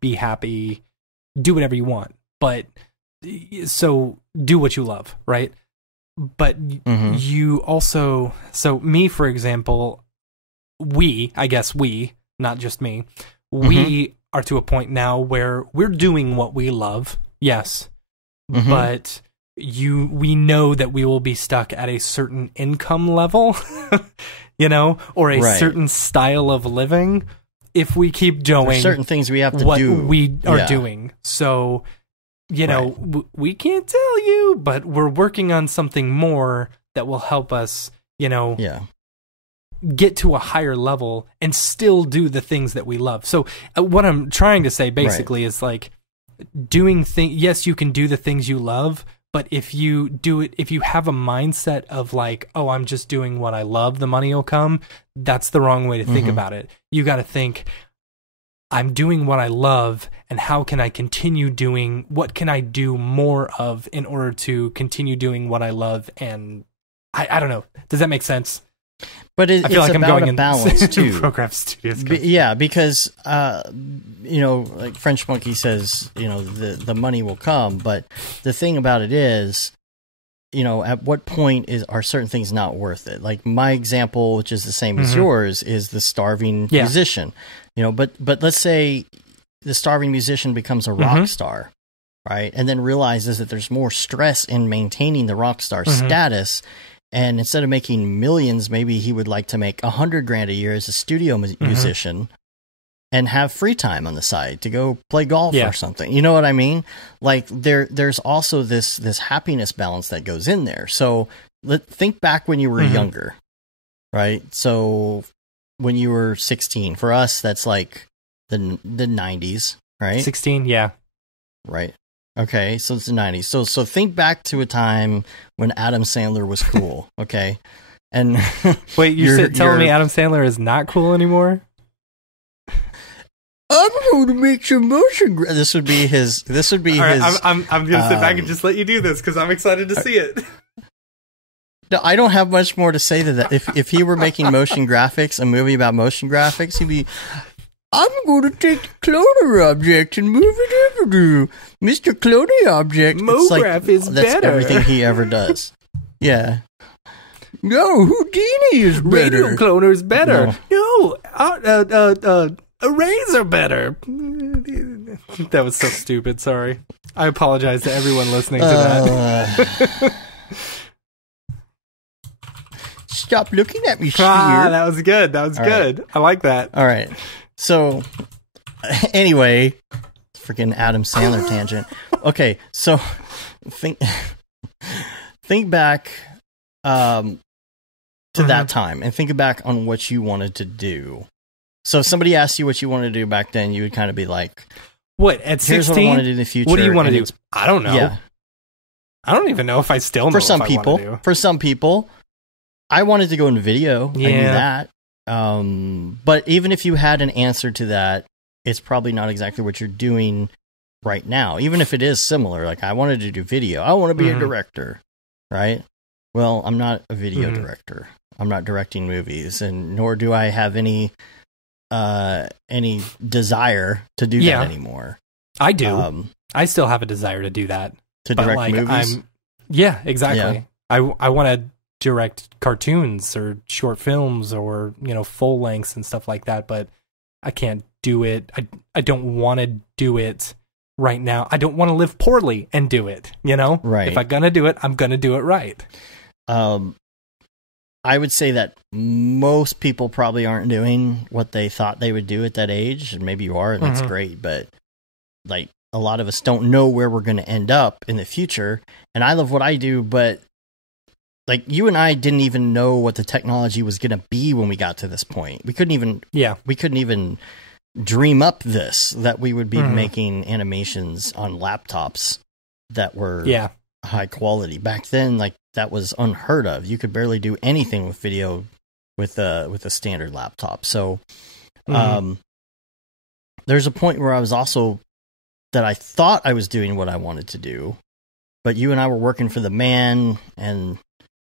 be happy, do whatever you want. But so do what you love, right? But you also, so me, for example, not just me, we are to a point now where we're doing what we love, yes, but we know that we will be stuck at a certain income level, or a certain style of living if we keep doing There's certain things we have to do. What we are doing. So, we can't tell you, but we're working on something more that will help us, get to a higher level and still do the things that we love. So what I'm trying to say basically is like doing things. Yes, you can do the things you love, but if you have a mindset of like, oh, I'm just doing what I love, the money will come. That's the wrong way to think about it. You got to think, I'm doing what I love, and how can I continue doing, what can I do more of in order to continue doing what I love? And I don't know. Does that make sense? But I feel like I'm going a balance too. Brograph Studios. Because like French Monkey says, the money will come. But the thing about it is, at what point are certain things not worth it? Like my example, which is the same as yours, is the starving musician. But let's say the starving musician becomes a rock star, right? And then realizes that there's more stress in maintaining the rock star status. And instead of making millions, maybe he would like to make $100,000 a year as a studio musician and have free time on the side to go play golf or something. You know what I mean? Like there's also this happiness balance that goes in there. So think back when you were younger, right? So when you were 16, for us, that's like the 90s, right? 16, yeah. Right. Okay, so it's the 90s. So think back to a time when Adam Sandler was cool, okay? And wait, you're telling me Adam Sandler is not cool anymore? I'm going to make some motion. This would be his. Right, I'm going to sit back and just let you do this because I'm excited to see it. No, I don't have much more to say to that. If he were making motion graphics, a movie about motion graphics, he'd be. I'm going to take the cloner object and move it over to Mr. Cloner Object. Mograph is that's better. That's everything he ever does. Yeah. No, Houdini is better. Radio cloner is better. No, arrays are better. That was so stupid. Sorry. I apologize to everyone listening to that. Stop looking at me, Sphere. That was good. That was good. Right. I like that. All right. So, anyway, freaking Adam Sandler tangent. Okay, so think back to that time and think back on what you wanted to do. So if somebody asked you what you wanted to do back then, you would kind of be like, What, at 16? Here's what I want to do in the future. What do you want to do? I don't know. Yeah. I don't even know if I still know for some people, I wanted to go into video. Yeah. I knew that. But even if you had an answer to that, it's probably not exactly what you're doing right now. Even if it is similar, like I wanted to do video. I want to be a director, right? Well, I'm not a video director. I'm not directing movies, and nor do I have any desire to do that anymore. I do. I still have a desire to do that. To direct movies? Yeah, exactly. Yeah. I want to direct cartoons or short films or, full lengths and stuff like that, but I can't do it. I don't want to do it right now. I don't want to live poorly and do it, Right. If I'm going to do it, I'm going to do it right. I would say that most people probably aren't doing what they thought they would do at that age, and maybe you are, and that's great, but like a lot of us don't know where we're going to end up in the future, and I love what I do, but like you and I didn't even know what the technology was going to be when we got to this point. We couldn't even dream up that we would be making animations on laptops that were high quality. Back then, like that was unheard of. You could barely do anything with video with a standard laptop. So there's a point where I was also that I thought I was doing what I wanted to do, but you and I were working for the man and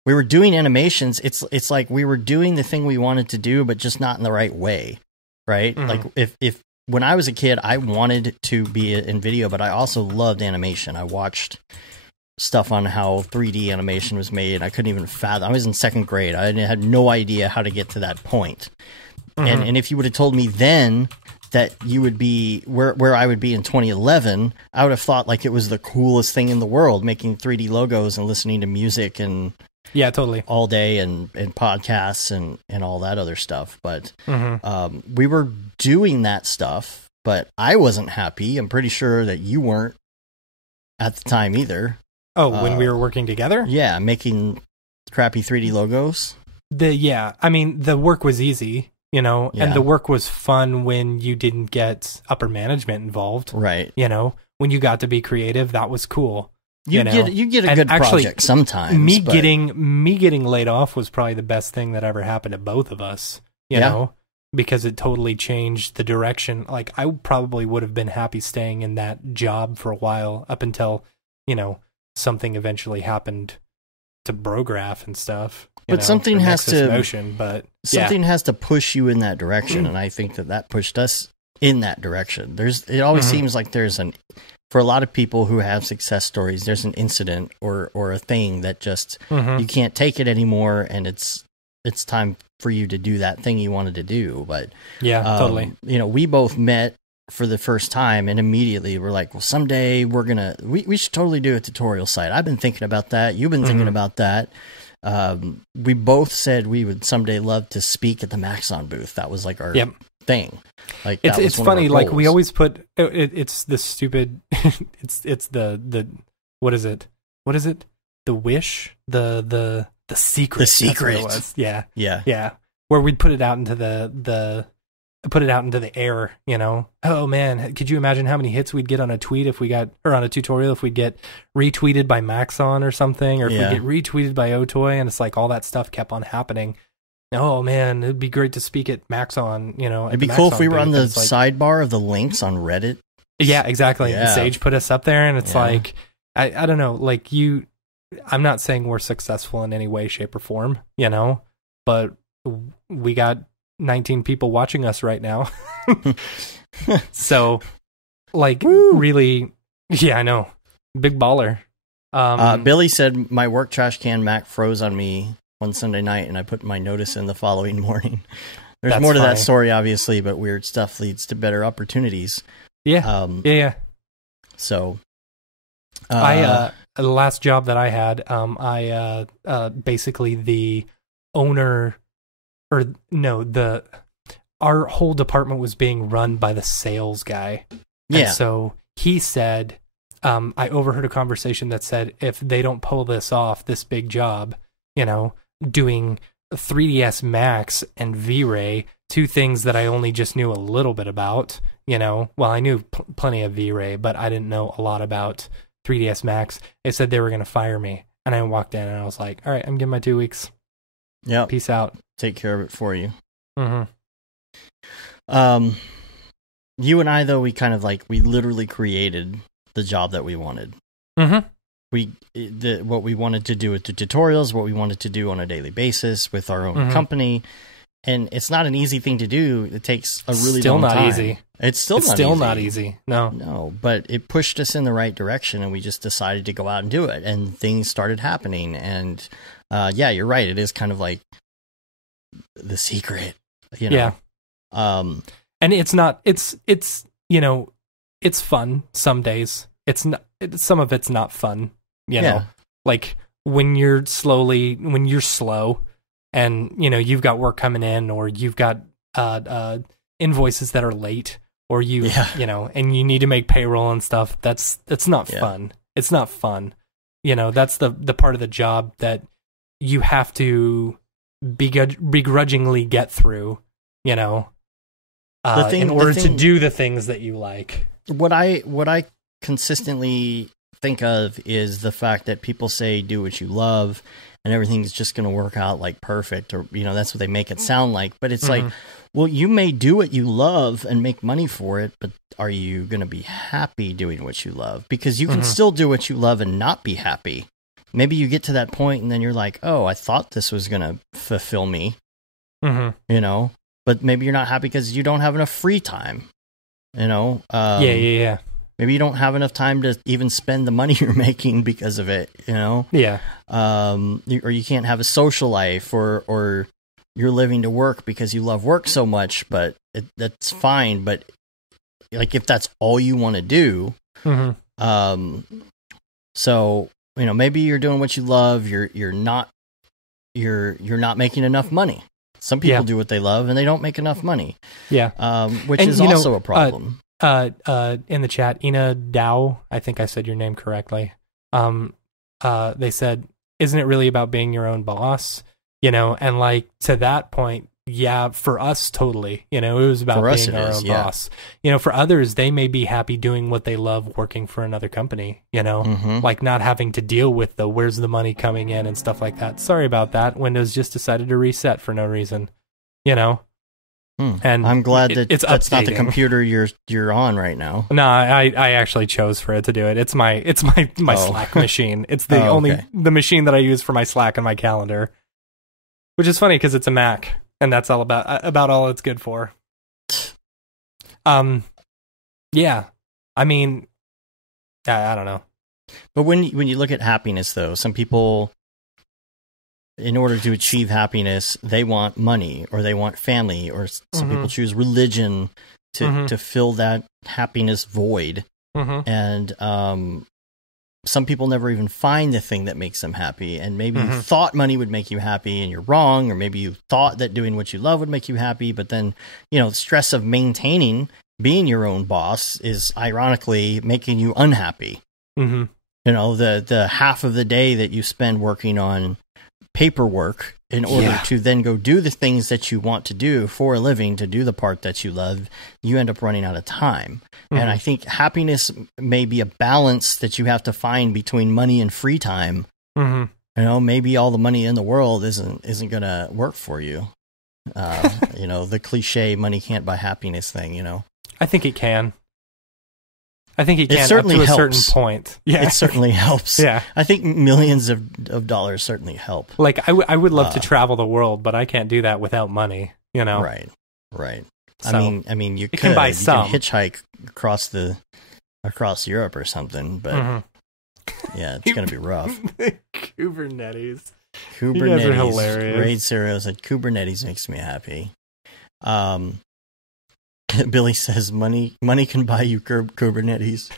we were doing animations. It's like we were doing the thing we wanted to do, but just not in the right way, right? Like if when I was a kid, I wanted to be in video, but I also loved animation. I watched stuff on how 3D animation was made. I couldn't even fathom. I was in second grade. I had no idea how to get to that point. And if you would have told me then that you would be where I would be in 2011, I would have thought like it was the coolest thing in the world, making 3D logos and listening to music and totally all day and podcasts and all that other stuff. But we were doing that stuff, but I wasn't happy. I'm pretty sure that you weren't at the time either. Oh, when we were working together? Yeah, making crappy 3D logos. I mean, the work was easy, and the work was fun when you didn't get upper management involved. Right. When you got to be creative, that was cool. You get a good project sometimes. Me getting laid off was probably the best thing that ever happened to both of us, you know, because it totally changed the direction. Like I probably would have been happy staying in that job for a while up until, something eventually happened to Brograph and stuff. But something has to something has to push you in that direction, and I think that pushed us in that direction. It always seems like for a lot of people who have success stories, there's an incident or a thing that just you can't take it anymore, and it's time for you to do that thing you wanted to do. But totally. We both met for the first time, and immediately we're like, well, someday we should totally do a tutorial site. I've been thinking about that. You've been thinking about that. We both said we would someday love to speak at the Maxon booth. That was like our thing. Like it's funny. Like we always put it's the stupid. it's the what is it? The wish the secret. The secret. That's what it was. Yeah. Where we'd put it out into the air, Oh man, could you imagine how many hits we'd get on a tweet on a tutorial if we'd get retweeted by Maxon or something, or if we get retweeted by Otoy, and it's like all that stuff kept on happening. Oh man, it'd be great to speak at Maxon, It'd be cool if we were on the sidebar of the links on Reddit. Yeah, exactly. Yeah. Sage put us up there, and it's like, I don't know, like I'm not saying we're successful in any way, shape, or form, but we got 19 people watching us right now. So, like, really, I know. Big baller. Billy said, my work trash can Mac froze on me one Sunday night, and I put my notice in the following morning. There's more to that story, obviously, but weird stuff leads to better opportunities. Yeah. So, the last job that I had, I basically the owner, our whole department was being run by the sales guy. Yeah. And so he said, I overheard a conversation that said, if they don't pull this off, this big job, doing 3ds Max and V-Ray, two things that I only just knew a little bit about. Well, I knew plenty of V-Ray, but I didn't know a lot about 3ds Max. They said they were going to fire me, and I walked in and I was like, all right, I'm giving my 2 weeks. Yeah, peace out. Take care of it for you. Mm-hmm. You and I, though, we literally created the job that we wanted. Mm-hmm. What we wanted to do with the tutorials, what we wanted to do on a daily basis with our own company. And it's not an easy thing to do. It takes a really long time. Easy. It's still not easy. No, but it pushed us in the right direction, and we just decided to go out and do it, and things started happening. And yeah, you're right. It is kind of like the secret, Yeah. And it's not. It's it's fun some days. It's not. Some of it's not fun. Like when you're slow. And, you've got work coming in, or you've got invoices that are late, or and you need to make payroll and stuff. It's not fun. It's not fun. That's the part of the job that you have to begrudgingly get through, in order to do the things that you like. What I consistently think of is the fact that people say, do what you love, and everything's just going to work out like perfect, or that's what they make it sound like. But it's like, well, you may do what you love and make money for it, but are you going to be happy doing what you love? Because you can still do what you love and not be happy. Maybe you get to that point and then you're like, oh, I thought this was going to fulfill me, but maybe you're not happy because you don't have enough free time, Yeah. Maybe you don't have enough time to even spend the money you're making because of it, Yeah. Or you can't have a social life, or you're living to work because you love work so much, but that's fine. But like, if that's all you want to do, so maybe you're doing what you love. You're not making enough money. Some people do what they love and they don't make enough money. Yeah. Which is also a problem. In the chat, Ina Dow, I think I said your name correctly. They said, isn't it really about being your own boss? And like, to that point, yeah, for us, totally. It was about being our own boss. For others, they may be happy doing what they love, working for another company, like not having to deal with where's the money coming in and stuff like that. Sorry about that. Windows just decided to reset for no reason, And I'm glad that it's that's updating. not the computer you're on right now. No, I actually chose for it to do it. It's my Slack machine. It's the the machine that I use for my Slack and my calendar, which is funny because it's a Mac, and that's all about all it's good for. Yeah, I mean, I don't know. But when you look at happiness, though, some people, in order to achieve happiness, they want money, or they want family, or some people choose religion to fill that happiness void. And some people never even find the thing that makes them happy. And maybe you thought money would make you happy and you're wrong, or maybe you thought that doing what you love would make you happy, but then, the stress of maintaining being your own boss is ironically making you unhappy. The half of the day that you spend working on paperwork in order to then go do the things that you want to do for a living, to do the part that you love, you end up running out of time. And I think happiness may be a balance that you have to find between money and free time. Maybe all the money in the world isn't going to work for you. The cliche "money can't buy happiness" thing. I think it can. I think it can, certainly up to helps. a certain point. Yeah, it certainly helps. Yeah, I think millions of dollars certainly help. Like I would love to travel the world, but I can't do that without money. Right. So, I mean, you can buy some. You can hitchhike across Europe or something, but yeah, it's gonna be rough. Kubernetes. You guys are hilarious. Raid Serial said Kubernetes makes me happy. Billy says money can buy you Kubernetes.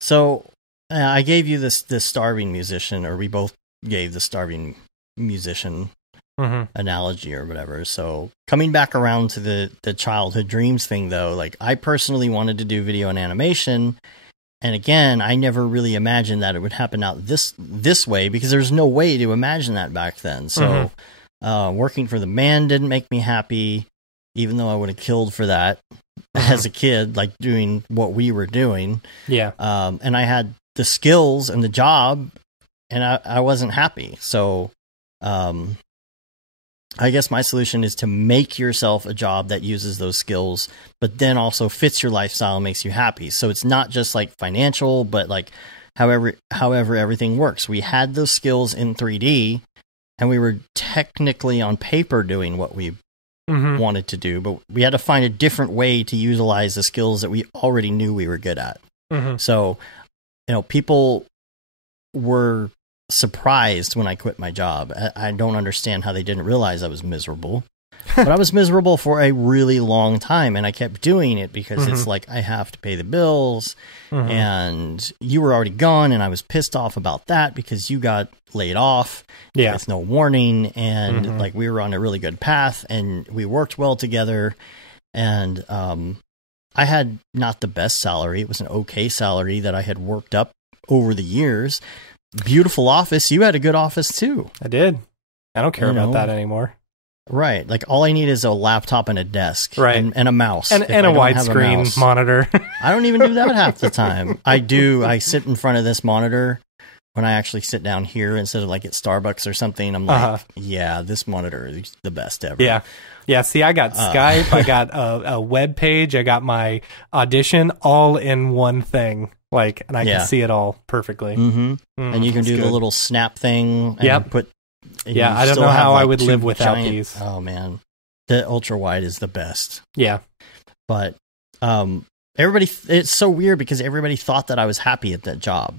So I gave you this starving musician, or we both gave the starving musician analogy or whatever. So coming back around to the childhood dreams thing, though, like I personally wanted to do video and animation, And again, I never really imagined that it would happen out this way, because there's no way to imagine that back then. So working for the man didn't make me happy, even though I would have killed for that as a kid, like doing what we were doing. Yeah. And I had the skills and the job, and I wasn't happy. So I guess my solution is to make yourself a job that uses those skills, but then also fits your lifestyle and makes you happy. So it's not just like financial, but like however everything works. We had those skills in 3D, and we were technically on paper doing what we wanted to do, but we had to find a different way to utilize the skills that we already knew we were good at. So, people were surprised when I quit my job. I don't understand how they didn't realize I was miserable, but I was miserable for a really long time, and I kept doing it because it's like, I have to pay the bills, and you were already gone, and I was pissed off about that because you got laid off with no warning, and like, we were on a really good path, and we worked well together, and I had not the best salary. It was an okay salary that I had worked up over the years. Beautiful office. You had a good office too. I did. I don't care about that anymore. Right. Like, all I need is a laptop and a desk, and a mouse. And a widescreen monitor. I don't even do that half the time. I sit in front of this monitor when I actually sit down here instead of like at Starbucks or something. I'm like, yeah, this monitor is the best ever. Yeah. Yeah. See, I got Skype. I got a web page. I got my Audition all in one thing. Like, and I can see it all perfectly. And you can do the little snap thing. And put. And I don't know how I would live without these. Oh man, the ultra wide is the best. Yeah, but everybody, it's so weird because everybody thought that I was happy at that job.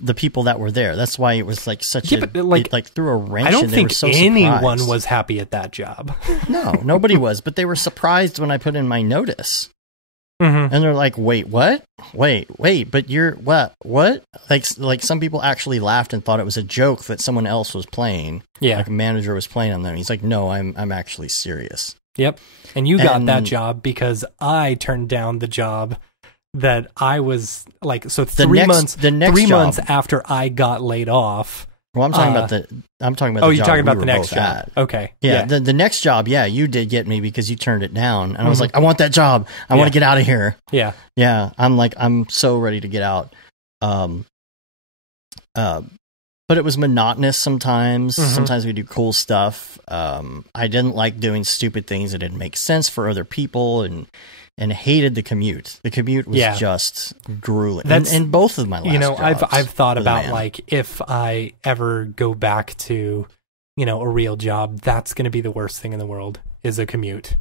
The people that were there. That's why it was like such a like threw a wrench. I don't and think they were so anyone surprised. was happy at that job. No, nobody was. But they were surprised when I put in my notice. And they're like, wait, what? Wait, but you're what? Like some people actually laughed and thought it was a joke that someone else was playing. Yeah. Like a manager was playing on them. He's like, no, I'm actually serious. Yep. And you got that job because I turned down the job that I was like, so 3 months after I got laid off. Well, I'm talking about the Oh, you're talking about the next job. At. Okay. Yeah. The next job, you did get me because you turned it down. And I was like, I want that job. I want to get out of here. Yeah. Yeah. I'm so ready to get out. But it was monotonous sometimes. Sometimes we do cool stuff. I didn't like doing stupid things that didn't make sense for other people, and hated the commute. The commute was just grueling. That's in both of my last jobs. I've thought about like, if I ever go back to, a real job, that's going to be the worst thing in the world is a commute.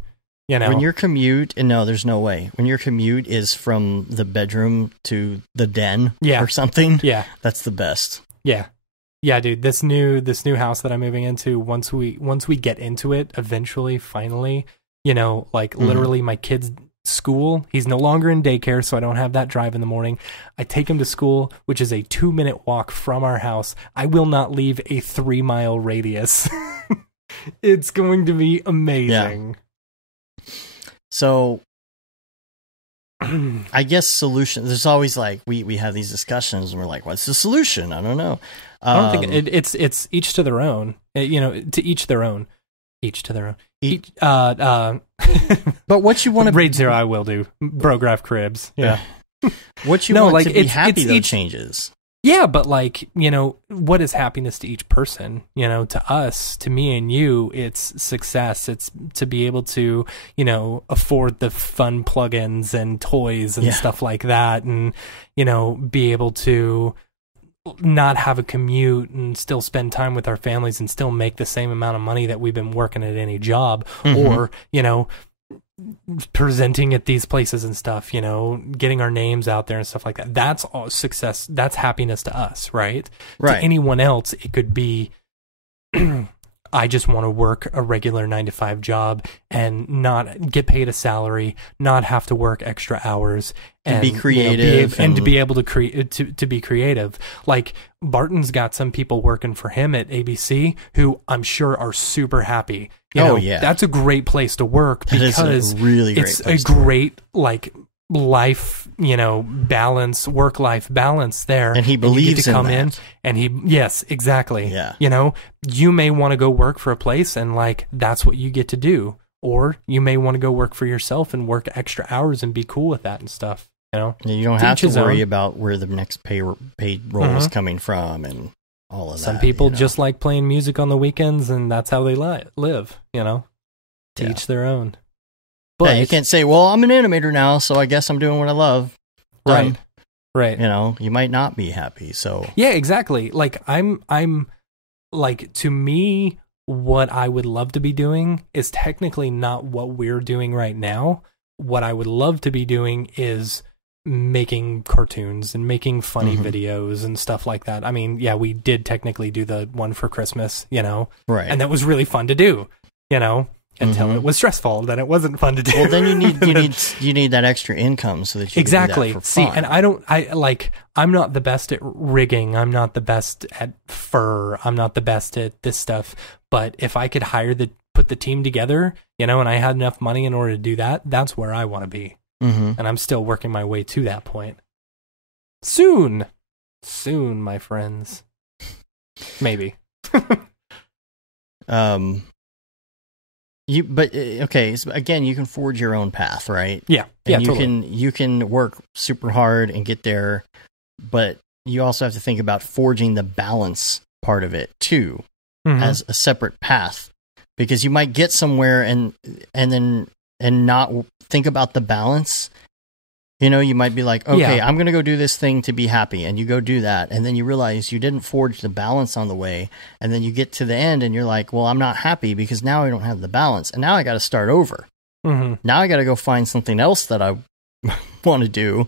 When your commute, and no, there's no way. When your commute is from the bedroom to the den or something, that's the best. Yeah. Yeah, dude, this new house that I'm moving into, once we get into it, eventually, finally, literally my kid's school, he's no longer in daycare, so I don't have that drive in the morning. I take him to school, which is a 2-minute walk from our house. I will not leave a 3-mile radius. It's going to be amazing. Yeah. So I guess solution, there's always like, we have these discussions and we're like, what's the solution? I don't know. I don't think it's each to their own, to each their own. Each to their own. But what you want to Raid Zero, I will do Brograph cribs. Yeah. What you want to be happy though changes. Yeah, but like, what is happiness to each person? To us, to me and you, it's success. It's to be able to, afford the fun plugins and toys and stuff like that, and be able to not have a commute and still spend time with our families and still make the same amount of money that we've been working at any job, or presenting at these places and stuff, getting our names out there and stuff like that. That's all success. That's happiness to us, right? To anyone else, it could be I just want to work a regular 9-to-5 job and not get paid a salary, not have to work extra hours, and be creative, and to be able to create to be creative. Like Barton's got some people working for him at ABC who I'm sure are super happy. That's a great place to work because it's a great life, balance, work-life balance there. And he believes to come in that. Yes, exactly. Yeah. You may want to go work for a place and like, that's what you get to do. Or you may want to go work for yourself and work extra hours and be cool with that and stuff. You don't have to worry about where the next paid role is coming from and all of that. Some people just like playing music on the weekends, and that's how they live, to each their own. But you can't say, well, I'm an animator now, so I guess I'm doing what I love. Done. Right. You might not be happy, so. Yeah, exactly. Like, I'm like, to me, what I would love to be doing is technically not what we're doing right now. What I would love to be doing is making cartoons and making funny videos and stuff like that. I mean, yeah, we did technically do the one for Christmas, right, and that was really fun to do, until it was stressful. Then it wasn't fun to do. Well, then you need that extra income so that you exactly can do that for fun. See, and I'm not the best at rigging. I'm not the best at fur. I'm not the best at this stuff. But if I could put the team together, and I had enough money in order to do that, that's where I want to be. And I'm still working my way to that point. Soon, my friends. Maybe. Okay. So again, you can forge your own path, right? Yeah. And totally. you can work super hard and get there, but you also have to think about forging the balance part of it too, as a separate path, because you might get somewhere and not think about the balance. You might be like, okay, I'm going to go do this thing to be happy. And you go do that. And then you realize you didn't forge the balance on the way. And then you get to the end and you're like, well, I'm not happy because now I don't have the balance. And now I got to start over. Now I got to go find something else that I want to do,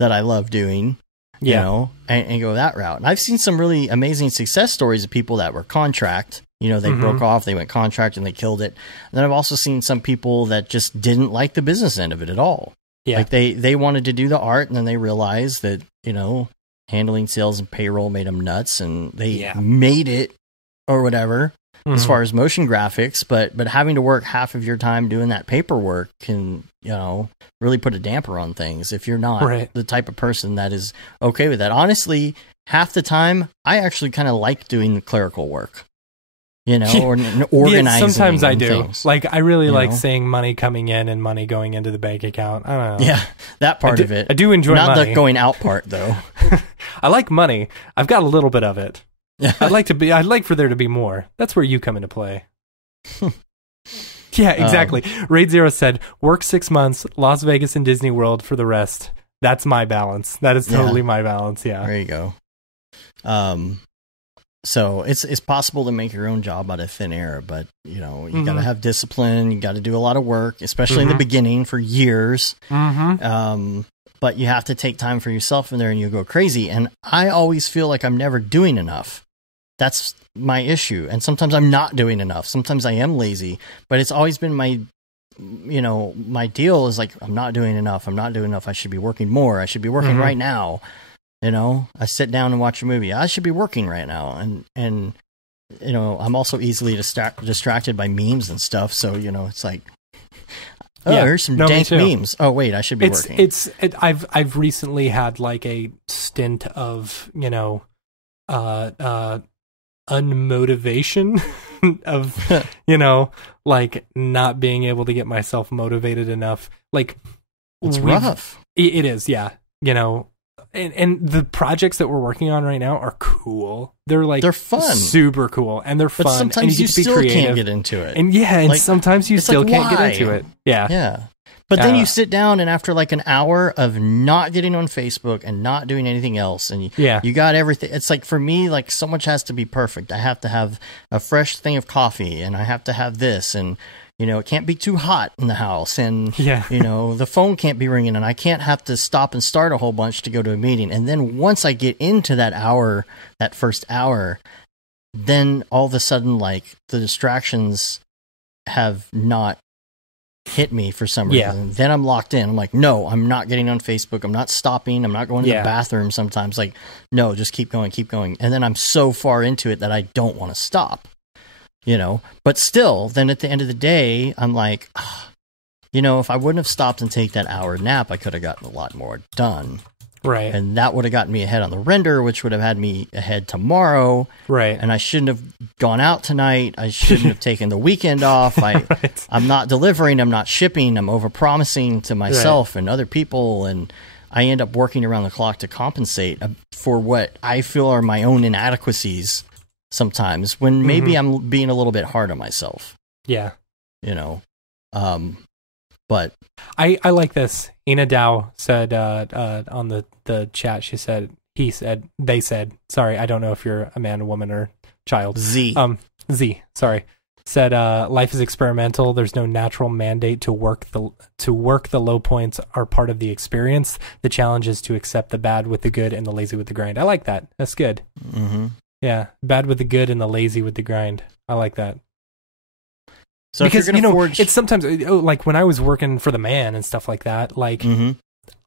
that I love doing, and go that route. And I've seen some really amazing success stories of people that were contract. They broke off, they went contract, and they killed it. And then I've also seen some people that just didn't like the business end of it at all. Yeah. Like they wanted to do the art, and then they realized that, handling sales and payroll made them nuts, and they made it or whatever as far as motion graphics. But having to work half of your time doing that paperwork can, really put a damper on things if you're not the type of person that is okay with that. Honestly, half the time, I actually kind of like doing the clerical work. Or organizing. Sometimes I do. Things, like, I really like seeing money coming in and money going into the bank account. I don't know. Yeah, that part of it. I do enjoy not money. the going out part, though. I like money. I've got a little bit of it. I'd like for there to be more. That's where you come into play. Yeah, exactly. Raid Zero said, work 6 months, Las Vegas and Disney World for the rest. That's my balance. That is totally my balance. Yeah. There you go. So it's possible to make your own job out of thin air, but you got to have discipline. You got to do a lot of work, especially in the beginning for years. But you have to take time for yourself in there, and you go crazy. And I always feel like I'm never doing enough. That's my issue. And sometimes I'm not doing enough. Sometimes I am lazy, but it's always been my deal is like, I'm not doing enough. I'm not doing enough. I should be working more. I should be working right now. I sit down and watch a movie. I should be working right now. And I'm also easily distracted by memes and stuff. So, it's like, here's some dank memes. Oh, wait, I should be working. I've recently had like a stint of, unmotivation of, like not being able to get myself motivated enough. Like, it's rough. It is. Yeah. And the projects that we're working on right now are cool. They're fun, super cool, and they're fun. But sometimes and you still can't get into it, and sometimes you still can't get into it. Yeah. But then you sit down, and after like an hour of not getting on Facebook and not doing anything else, and you got everything. It's like, for me, like, so much has to be perfect. I have to have a fresh thing of coffee, and I have to have this, and it can't be too hot in the house, and the phone can't be ringing, and I can't have to stop and start a whole bunch to go to a meeting. And then once I get into that first hour, then all of a sudden, like, the distractions have not hit me for some reason. Then I'm locked in. I'm like, no, I'm not getting on Facebook. I'm not stopping. I'm not going to the bathroom sometimes. Like, no, just keep going. And then I'm so far into it that I don't want to stop. But still, then at the end of the day, I'm like, if I wouldn't have stopped and take that hour nap, I could have gotten a lot more done. Right. And that would have gotten me ahead on the render, which would have had me ahead tomorrow. Right. And I shouldn't have gone out tonight. I shouldn't have taken the weekend off. I'm not delivering. I'm not shipping. I'm overpromising to myself and other people. And I end up working around the clock to compensate for what I feel are my own inadequacies sometimes, when maybe I'm being a little bit hard on myself. Yeah. But I like this. Ina Dow said on the chat, they said, sorry, I don't know if you're a man, woman, or child. Z, sorry. Said life is experimental. There's no natural mandate to work the low points are part of the experience. The challenge is to accept the bad with the good and the lazy with the grind. I like that. That's good. Mm-hmm. Yeah, bad with the good and the lazy with the grind. I like that. So because it's sometimes like when I was working for the man and stuff like that, like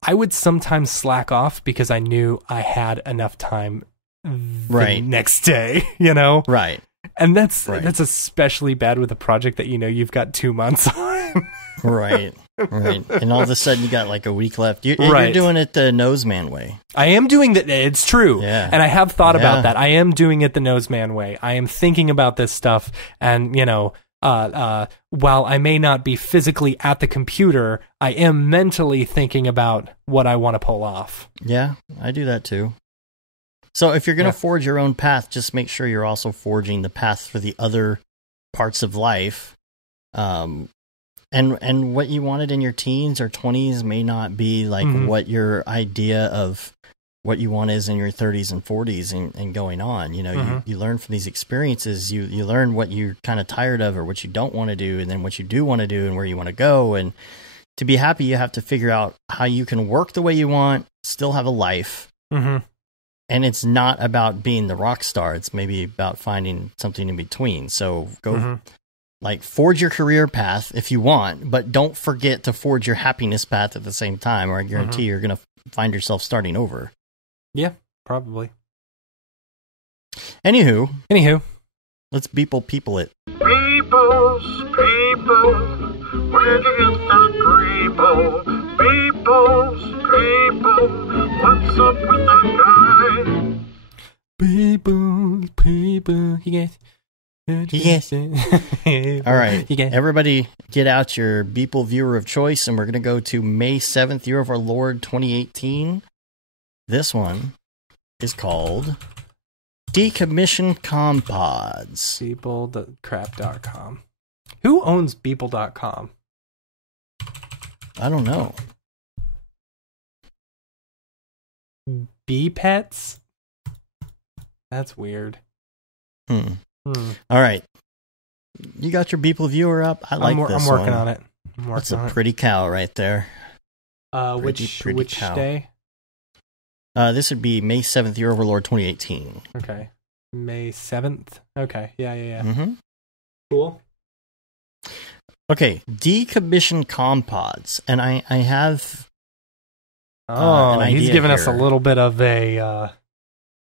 I would sometimes slack off because I knew I had enough time the next day, Right. And that's especially bad with a project that you've got 2 months on. Right. And all of a sudden you got like a week left. You're doing it the Noseman way. I am doing that. It's true. Yeah. And I have thought about that. I am doing it the Noseman way. I am thinking about this stuff, and while I may not be physically at the computer, I am mentally thinking about what I want to pull off. Yeah, I do that too. So if you're going to forge your own path, just make sure you're also forging the path for the other parts of life. And what you wanted in your teens or 20s may not be like what your idea of what you want is in your 30s and 40s and going on. You learn from these experiences. You learn what you're kind of tired of or what you don't want to do, and then what you do want to do and where you want to go. And to be happy, you have to figure out how you can work the way you want, still have a life. And it's not about being the rock star. It's maybe about finding something in between. So go forge your career path if you want, but don't forget to forge your happiness path at the same time, or I guarantee you're going to find yourself starting over. Yeah, probably. Anywho, let's people it. People, where'd you get that people? People, what's up with that guy? People, yes. All right, everybody get out your Beeple viewer of choice, and we're going to go to May 7th, year of our Lord 2018. This one is called Decommissioned Compods. Beeple.crap.com. Who owns Beeple.com? I don't know. Bee pets? That's weird. All right. You got your Beeple viewer up? I like this I'm working one. on it. That's a pretty cow right there. Which cow. day? This would be May 7th, year of our Lord 2018. Okay. May 7th? Okay. Yeah. Mm-hmm. Cool. Okay, decommissioned compods, and I have. He's giving us a little bit of a.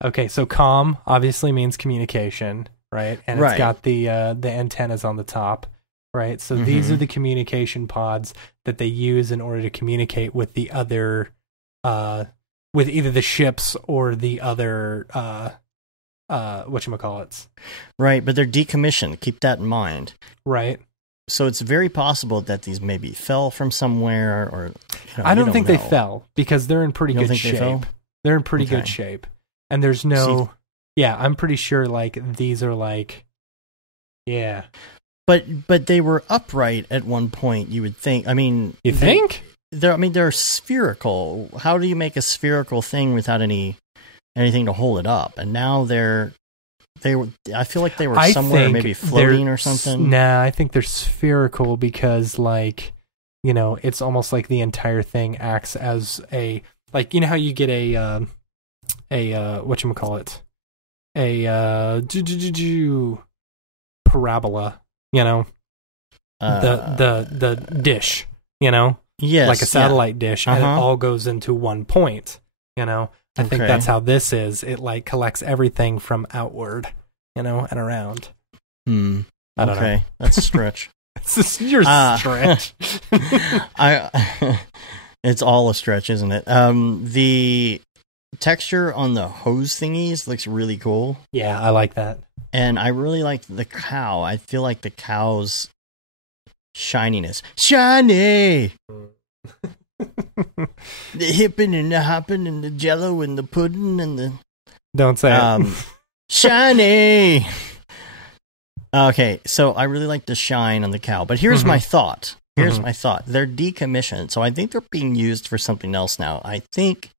Okay, so com obviously means communication, right? And it's got the antennas on the top, right? So these are the communication pods that they use in order to communicate with the other, with either the ships or the other, whatchamacallits. Right, but they're decommissioned. Keep that in mind. Right. So it's very possible that these maybe fell from somewhere, or I don't think they fell because they're in pretty good shape. They're in pretty good shape, and there's no. I'm pretty sure like these are like, yeah. But they were upright at one point. You would think. I mean, you think? They're spherical. How do you make a spherical thing without anything to hold it up? And now I feel like they were somewhere maybe floating or something. Nah, I think they're spherical because, like, it's almost like the entire thing acts as a, like, how you get a whatchamacallit, a parabola, the dish, yes, like a satellite dish, and it all goes into one point, I think that's how this is. It like collects everything from outward, and around. I don't know. That's a stretch. This is your stretch. It's all a stretch, isn't it? The texture on the hose thingies looks really cool. Yeah, I like that. And I really like the cow. I feel like the cow's shininess. Shiny! The hippin' and the hoppin' and the jello and the pudding and the... Don't say it. Shiny! Okay, so I really like the shine on the cow. But here's my thought. My thought. They're decommissioned, so I think they're being used for something else now. I think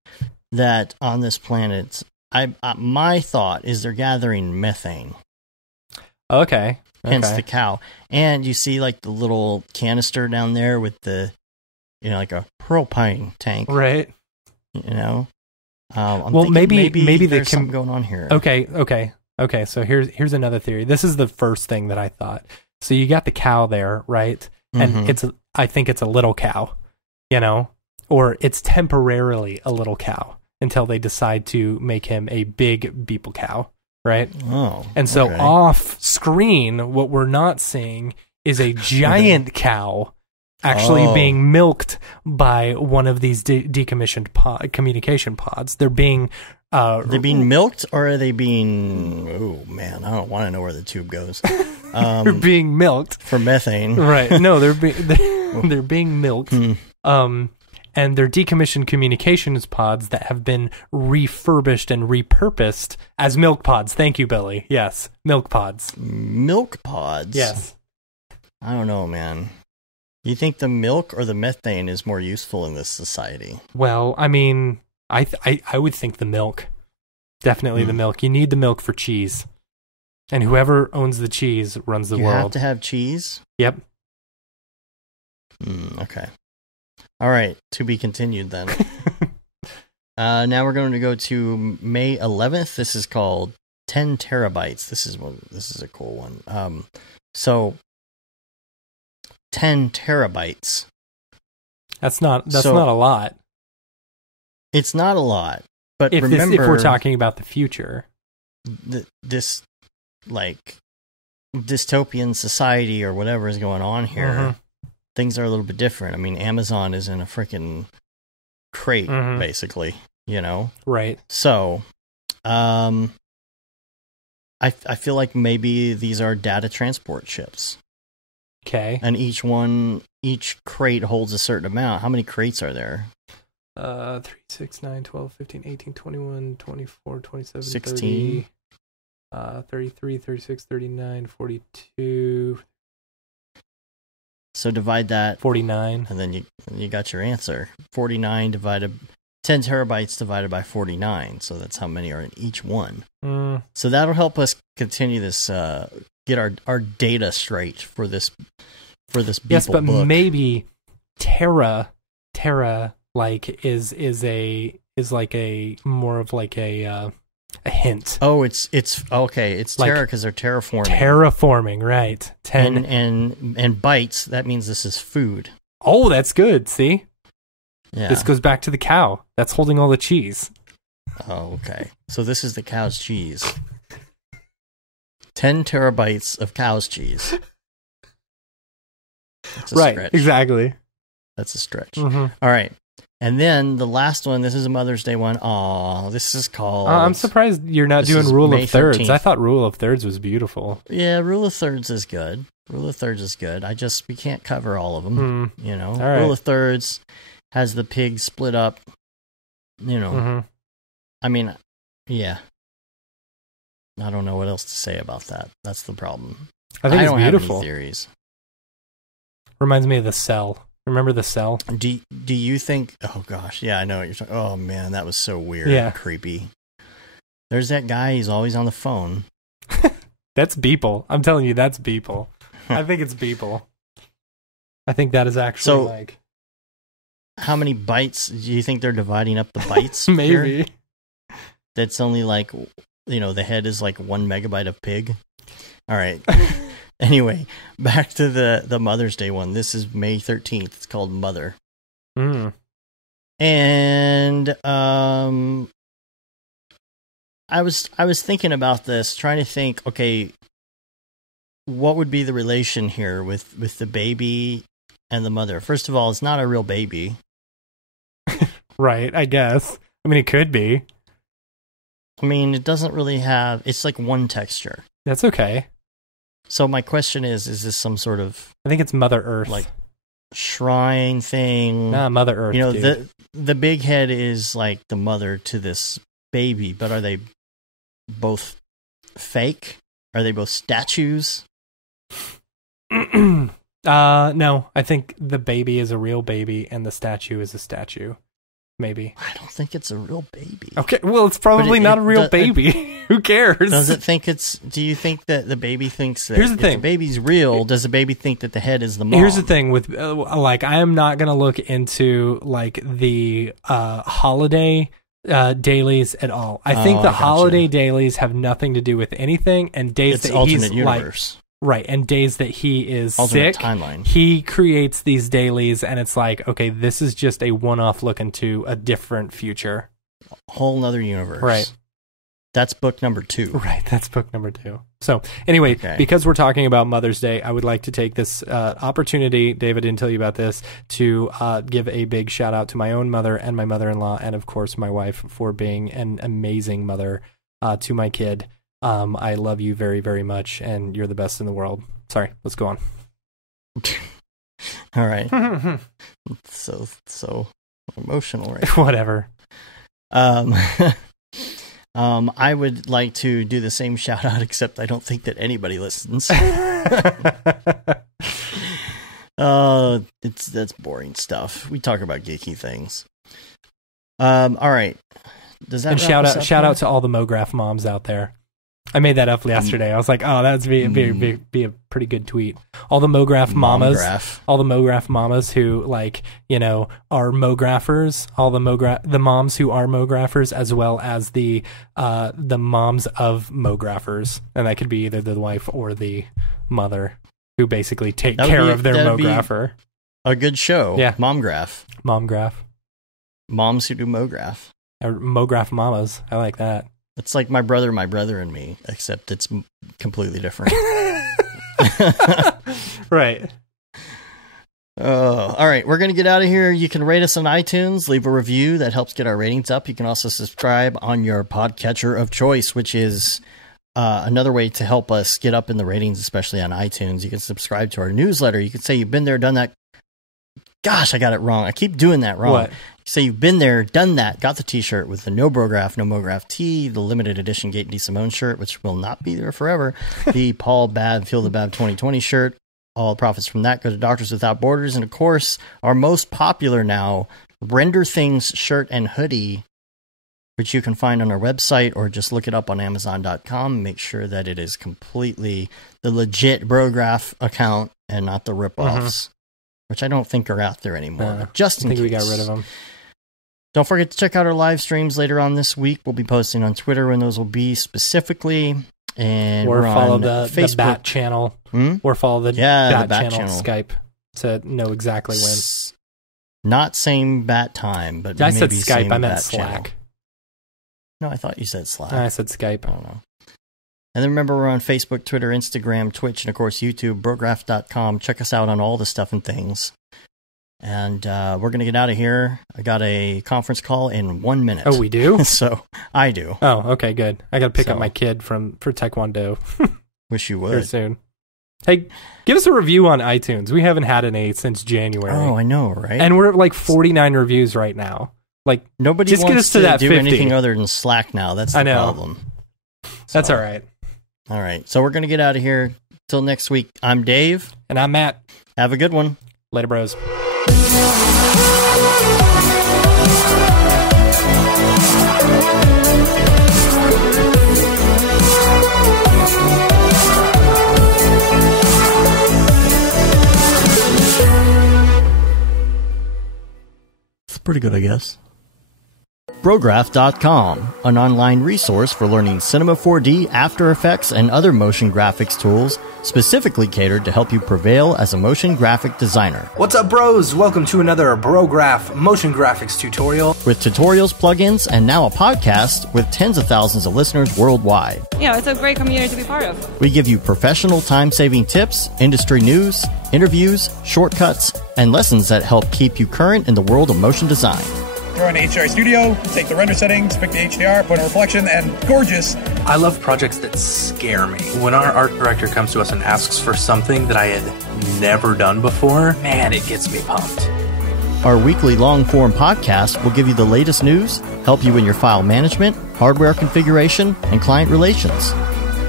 that on this planet, my thought is they're gathering methane. Okay. Hence the cow. And you see like the little canister down there with the, like a propane tank. Right. I'm maybe there's something going on here. Okay. So here's another theory. This is the first thing that I thought. So you got the cow there, right? And I think it's a little cow, or it's temporarily a little cow until they decide to make him a big beeple cow. Right. Oh. And so off screen, what we're not seeing is a giant cow actually being milked by one of these decommissioned communication pods. They're being are they being milked, or are they being? Oh man, I don't want to know where the tube goes. They're being milked for methane. Right. No, they're being milked. And they're decommissioned communications pods that have been refurbished and repurposed as milk pods. Thank you, Billy. Yes, milk pods. Milk pods? Yes. I don't know, man. You think the milk or the methane is more useful in this society? Well, I mean, I would think the milk. Definitely the milk. You need the milk for cheese. And whoever owns the cheese runs the world. You have to have cheese? Yep. Okay. All right, to be continued then. Now we're going to go to May 11th. This is called 10 terabytes. This is a cool one. So 10 terabytes. That's not a lot. It's not a lot, but if we're talking about the future, this like dystopian society or whatever is going on here. Things are a little bit different. I mean, Amazon is in a freaking crate, basically, Right. So, I feel like maybe these are data transport ships. Okay. And each crate holds a certain amount. How many crates are there? 3, 6, 9, 12, 15, 18, 21, 24, 27, 16. 30, 33, 36, 39, 42... So divide that 49, and then you got your answer. 49 divided 10 terabytes divided by 49. So that's how many are in each one. So that'll help us continue this. Get our data straight for this. Yes, but book. Maybe Terra like is like a more of like a hint. Oh, it's okay. It's like Terra because they're terraforming. Terraforming, right? 10 and bytes. That means this is food. Oh, that's good. See, yeah. This goes back to the cow that's holding all the cheese. Oh, okay. So this is the cow's cheese. 10 terabytes of cow's cheese. That's a right. Stretch. Exactly. That's a stretch. All right. And then the last one, this is a Mother's Day one. Oh, this is called... I'm surprised you're not doing Rule of Thirds. 13th. I thought Rule of Thirds was beautiful. Yeah, Rule of Thirds is good. We can't cover all of them, All right. Rule of Thirds has the pig split up, I mean, yeah. I don't know what else to say about that. That's the problem. I think it's don't beautiful. Have any theories. Reminds me of The Cell. Remember The Cell? Do you think... Oh, gosh. Yeah, I know what you're talking... Oh, man, that was so weird and creepy. There's that guy. He's always on the phone. That's Beeple. I'm telling you, that's Beeple. I think it's Beeple. I think that is actually like... How many bytes do you think they're dividing up the bytes? Maybe. Here? That's only like... the head is like 1 megabyte of pig. All right. Anyway, back to the Mother's Day one. This is May 13th. It's called Mother. And I was thinking about this, trying to think, okay, what would be the relation here with the baby and the mother? First of all, it's not a real baby. Right, I guess. I mean, it could be. I mean, it doesn't really have... It's like one texture. That's okay. So my question is this some sort of... I think it's Mother Earth. Like, shrine thing? Nah, Mother Earth, dude. The big head is like the mother to this baby, but are they both fake? Are they both statues? No, I think the baby is a real baby and the statue is a statue. Maybe. I don't think it's a real baby. Okay, well, it's probably not a real baby. Who cares? Does it think it's... Do you think that the baby thinks that... Here's the thing. If the baby's real, does the baby think that the head is the mom? Here's the thing with... I am not going to look into, the holiday dailies at all. I think the holiday dailies have nothing to do with anything, and days it's that alternate he's universe. Right, and days that he is alternate sick, timeline. He creates these dailies, and it's like, okay, this is just a one-off look into a different future. Whole nother universe. Right. That's book number 2. Right, that's book number 2. So, anyway, because we're talking about Mother's Day, I would like to take this opportunity, David didn't tell you about this, to give a big shout-out to my own mother and my mother-in-law, and, of course, my wife for being an amazing mother to my kid. I love you very, very much, and you're the best in the world. Sorry, let's go on. All right. so emotional, right? Whatever. I would like to do the same shout out, except I don't think that anybody listens. That's boring stuff. We talk about geeky things. All right. Does that and shout out to all the MoGraph moms out there. I made that up yesterday. I was like, oh, that'd be a pretty good tweet. All the MoGraph mamas, all the MoGraph mamas who are MoGraphers, all the moms who are MoGraphers, as well as the moms of MoGraphers, and that could be either the wife or the mother who basically take care of their MoGrapher. A good show. Yeah. Momgraph. Moms who do MoGraph. Or MoGraph mamas. I like that. It's like my brother, and me, except it's completely different. Right. All right, we're going to get out of here. You can rate us on iTunes, leave a review. That helps get our ratings up. You can also subscribe on your podcatcher of choice, which is another way to help us get up in the ratings, especially on iTunes. You can subscribe to our newsletter. You can say you've been there, done that. Gosh, I got it wrong. I keep doing that wrong. What? So you've been there, done that, got the t-shirt with the No Brograph, No MoGraph tee, the limited edition Gate D. Simone shirt, which will not be there forever, the Paul Bab, Feel the Bab 2020 shirt. All profits from that go to Doctors Without Borders. And, of course, our most popular now, Render Things shirt and hoodie, which you can find on our website or just look it up on Amazon.com. Make sure that it is completely the legit Brograph account and not the ripoffs, which I don't think are out there anymore. Just in case. We got rid of them. Don't forget to check out our live streams later on this week. We'll be posting on Twitter when those will be specifically. And or we're follow on the Bat channel. Or follow the Bat channel Skype to know exactly when. Not same Bat time, but I maybe said Skype. Same I meant Bat Slack. Channel. No, I thought you said Slack. I said Skype. I don't know. And then remember, we're on Facebook, Twitter, Instagram, Twitch, and of course YouTube, Brograph.com. Check us out on all the stuff and things. And we're going to get out of here. I got a conference call in 1 minute. Oh, we do? So, I do. Oh, okay, good. I got to pick up my kid for Taekwondo. Wish you would. Very soon. Hey, give us a review on iTunes. We haven't had an 8 since January. Oh, I know, right? And we're at like 49 reviews right now. Like, nobody just wants get us to that do 50. anything other than Slack now. That's the problem. That's all right. All right. So we're going to get out of here. Till next week, I'm Dave. And I'm Matt. Have a good one. Later, bros. It's pretty good, I guess. Brograph.com, an online resource for learning Cinema 4D, After Effects, and other motion graphics tools specifically catered to help you prevail as a motion graphic designer. What's up, bros? Welcome to another Brograph motion graphics tutorial. With tutorials, plugins, and now a podcast with tens of thousands of listeners worldwide. Yeah, it's a great community to be part of. We give you professional time-saving tips, industry news, interviews, shortcuts, and lessons that help keep you current in the world of motion design. Throw in HDR Studio, take the render settings, pick the HDR, put in reflection, and gorgeous. I love projects that scare me. When our art director comes to us and asks for something that I had never done before, man, it gets me pumped. Our weekly long-form podcast will give you the latest news, help you in your file management, hardware configuration, and client relations.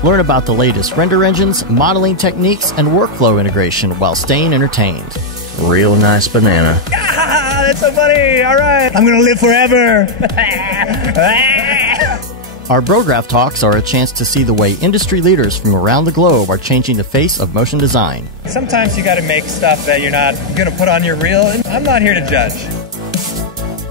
Learn about the latest render engines, modeling techniques, and workflow integration while staying entertained. Real nice banana. Ah, that's so funny. All right. I'm going to live forever. Our Brograph Talks are a chance to see the way industry leaders from around the globe are changing the face of motion design. Sometimes you got to make stuff that you're not going to put on your reel, and I'm not here to judge.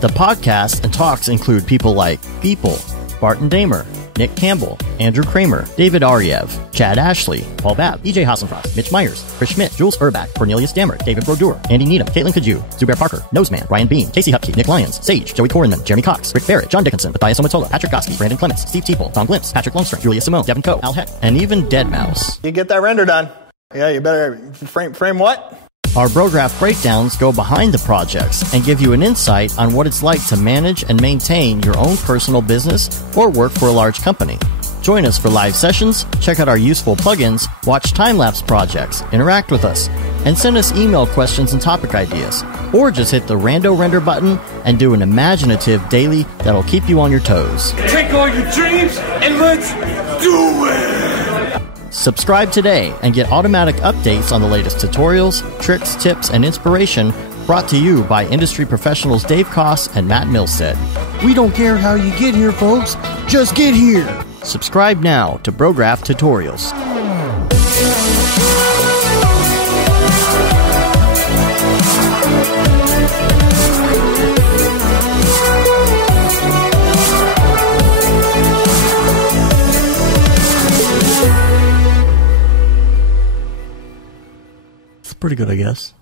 The podcasts and talks include people like Beeple, Barton Damer, Nick Campbell, Andrew Kramer, David Ariev, Chad Ashley, Paul Babb, EJ Hassenfrost, Mitch Myers, Chris Schmidt, Jules Urbach, Cornelius Dammert, David Brodeur, Andy Needham, Caitlin Kaju, Zubair Parker, Noseman, Ryan Bean, Casey Hupke, Nick Lyons, Sage, Joey Korenman, Jeremy Cox, Rick Barrett, John Dickinson, Matthias Omatola, Patrick Goski, Brandon Clements, Steve Teeple, Tom Glimpse, Patrick Lundstrom, Julia Simone, Devin Coe, Al Heck, and even Deadmau5. You get that render done. Yeah, you better frame what? Our Brograph breakdowns go behind the projects and give you an insight on what it's like to manage and maintain your own personal business or work for a large company. Join us for live sessions, check out our useful plugins, watch time-lapse projects, interact with us, and send us email questions and topic ideas. Or just hit the Rando Render button and do an imaginative daily that'll keep you on your toes. Take all your dreams and let's do it! Subscribe today and get automatic updates on the latest tutorials, tricks, tips, and inspiration brought to you by industry professionals Dave Koss and Matt Milstead. We don't care how you get here, folks. Just get here. Subscribe now to Brograph Tutorials. It's pretty good, I guess.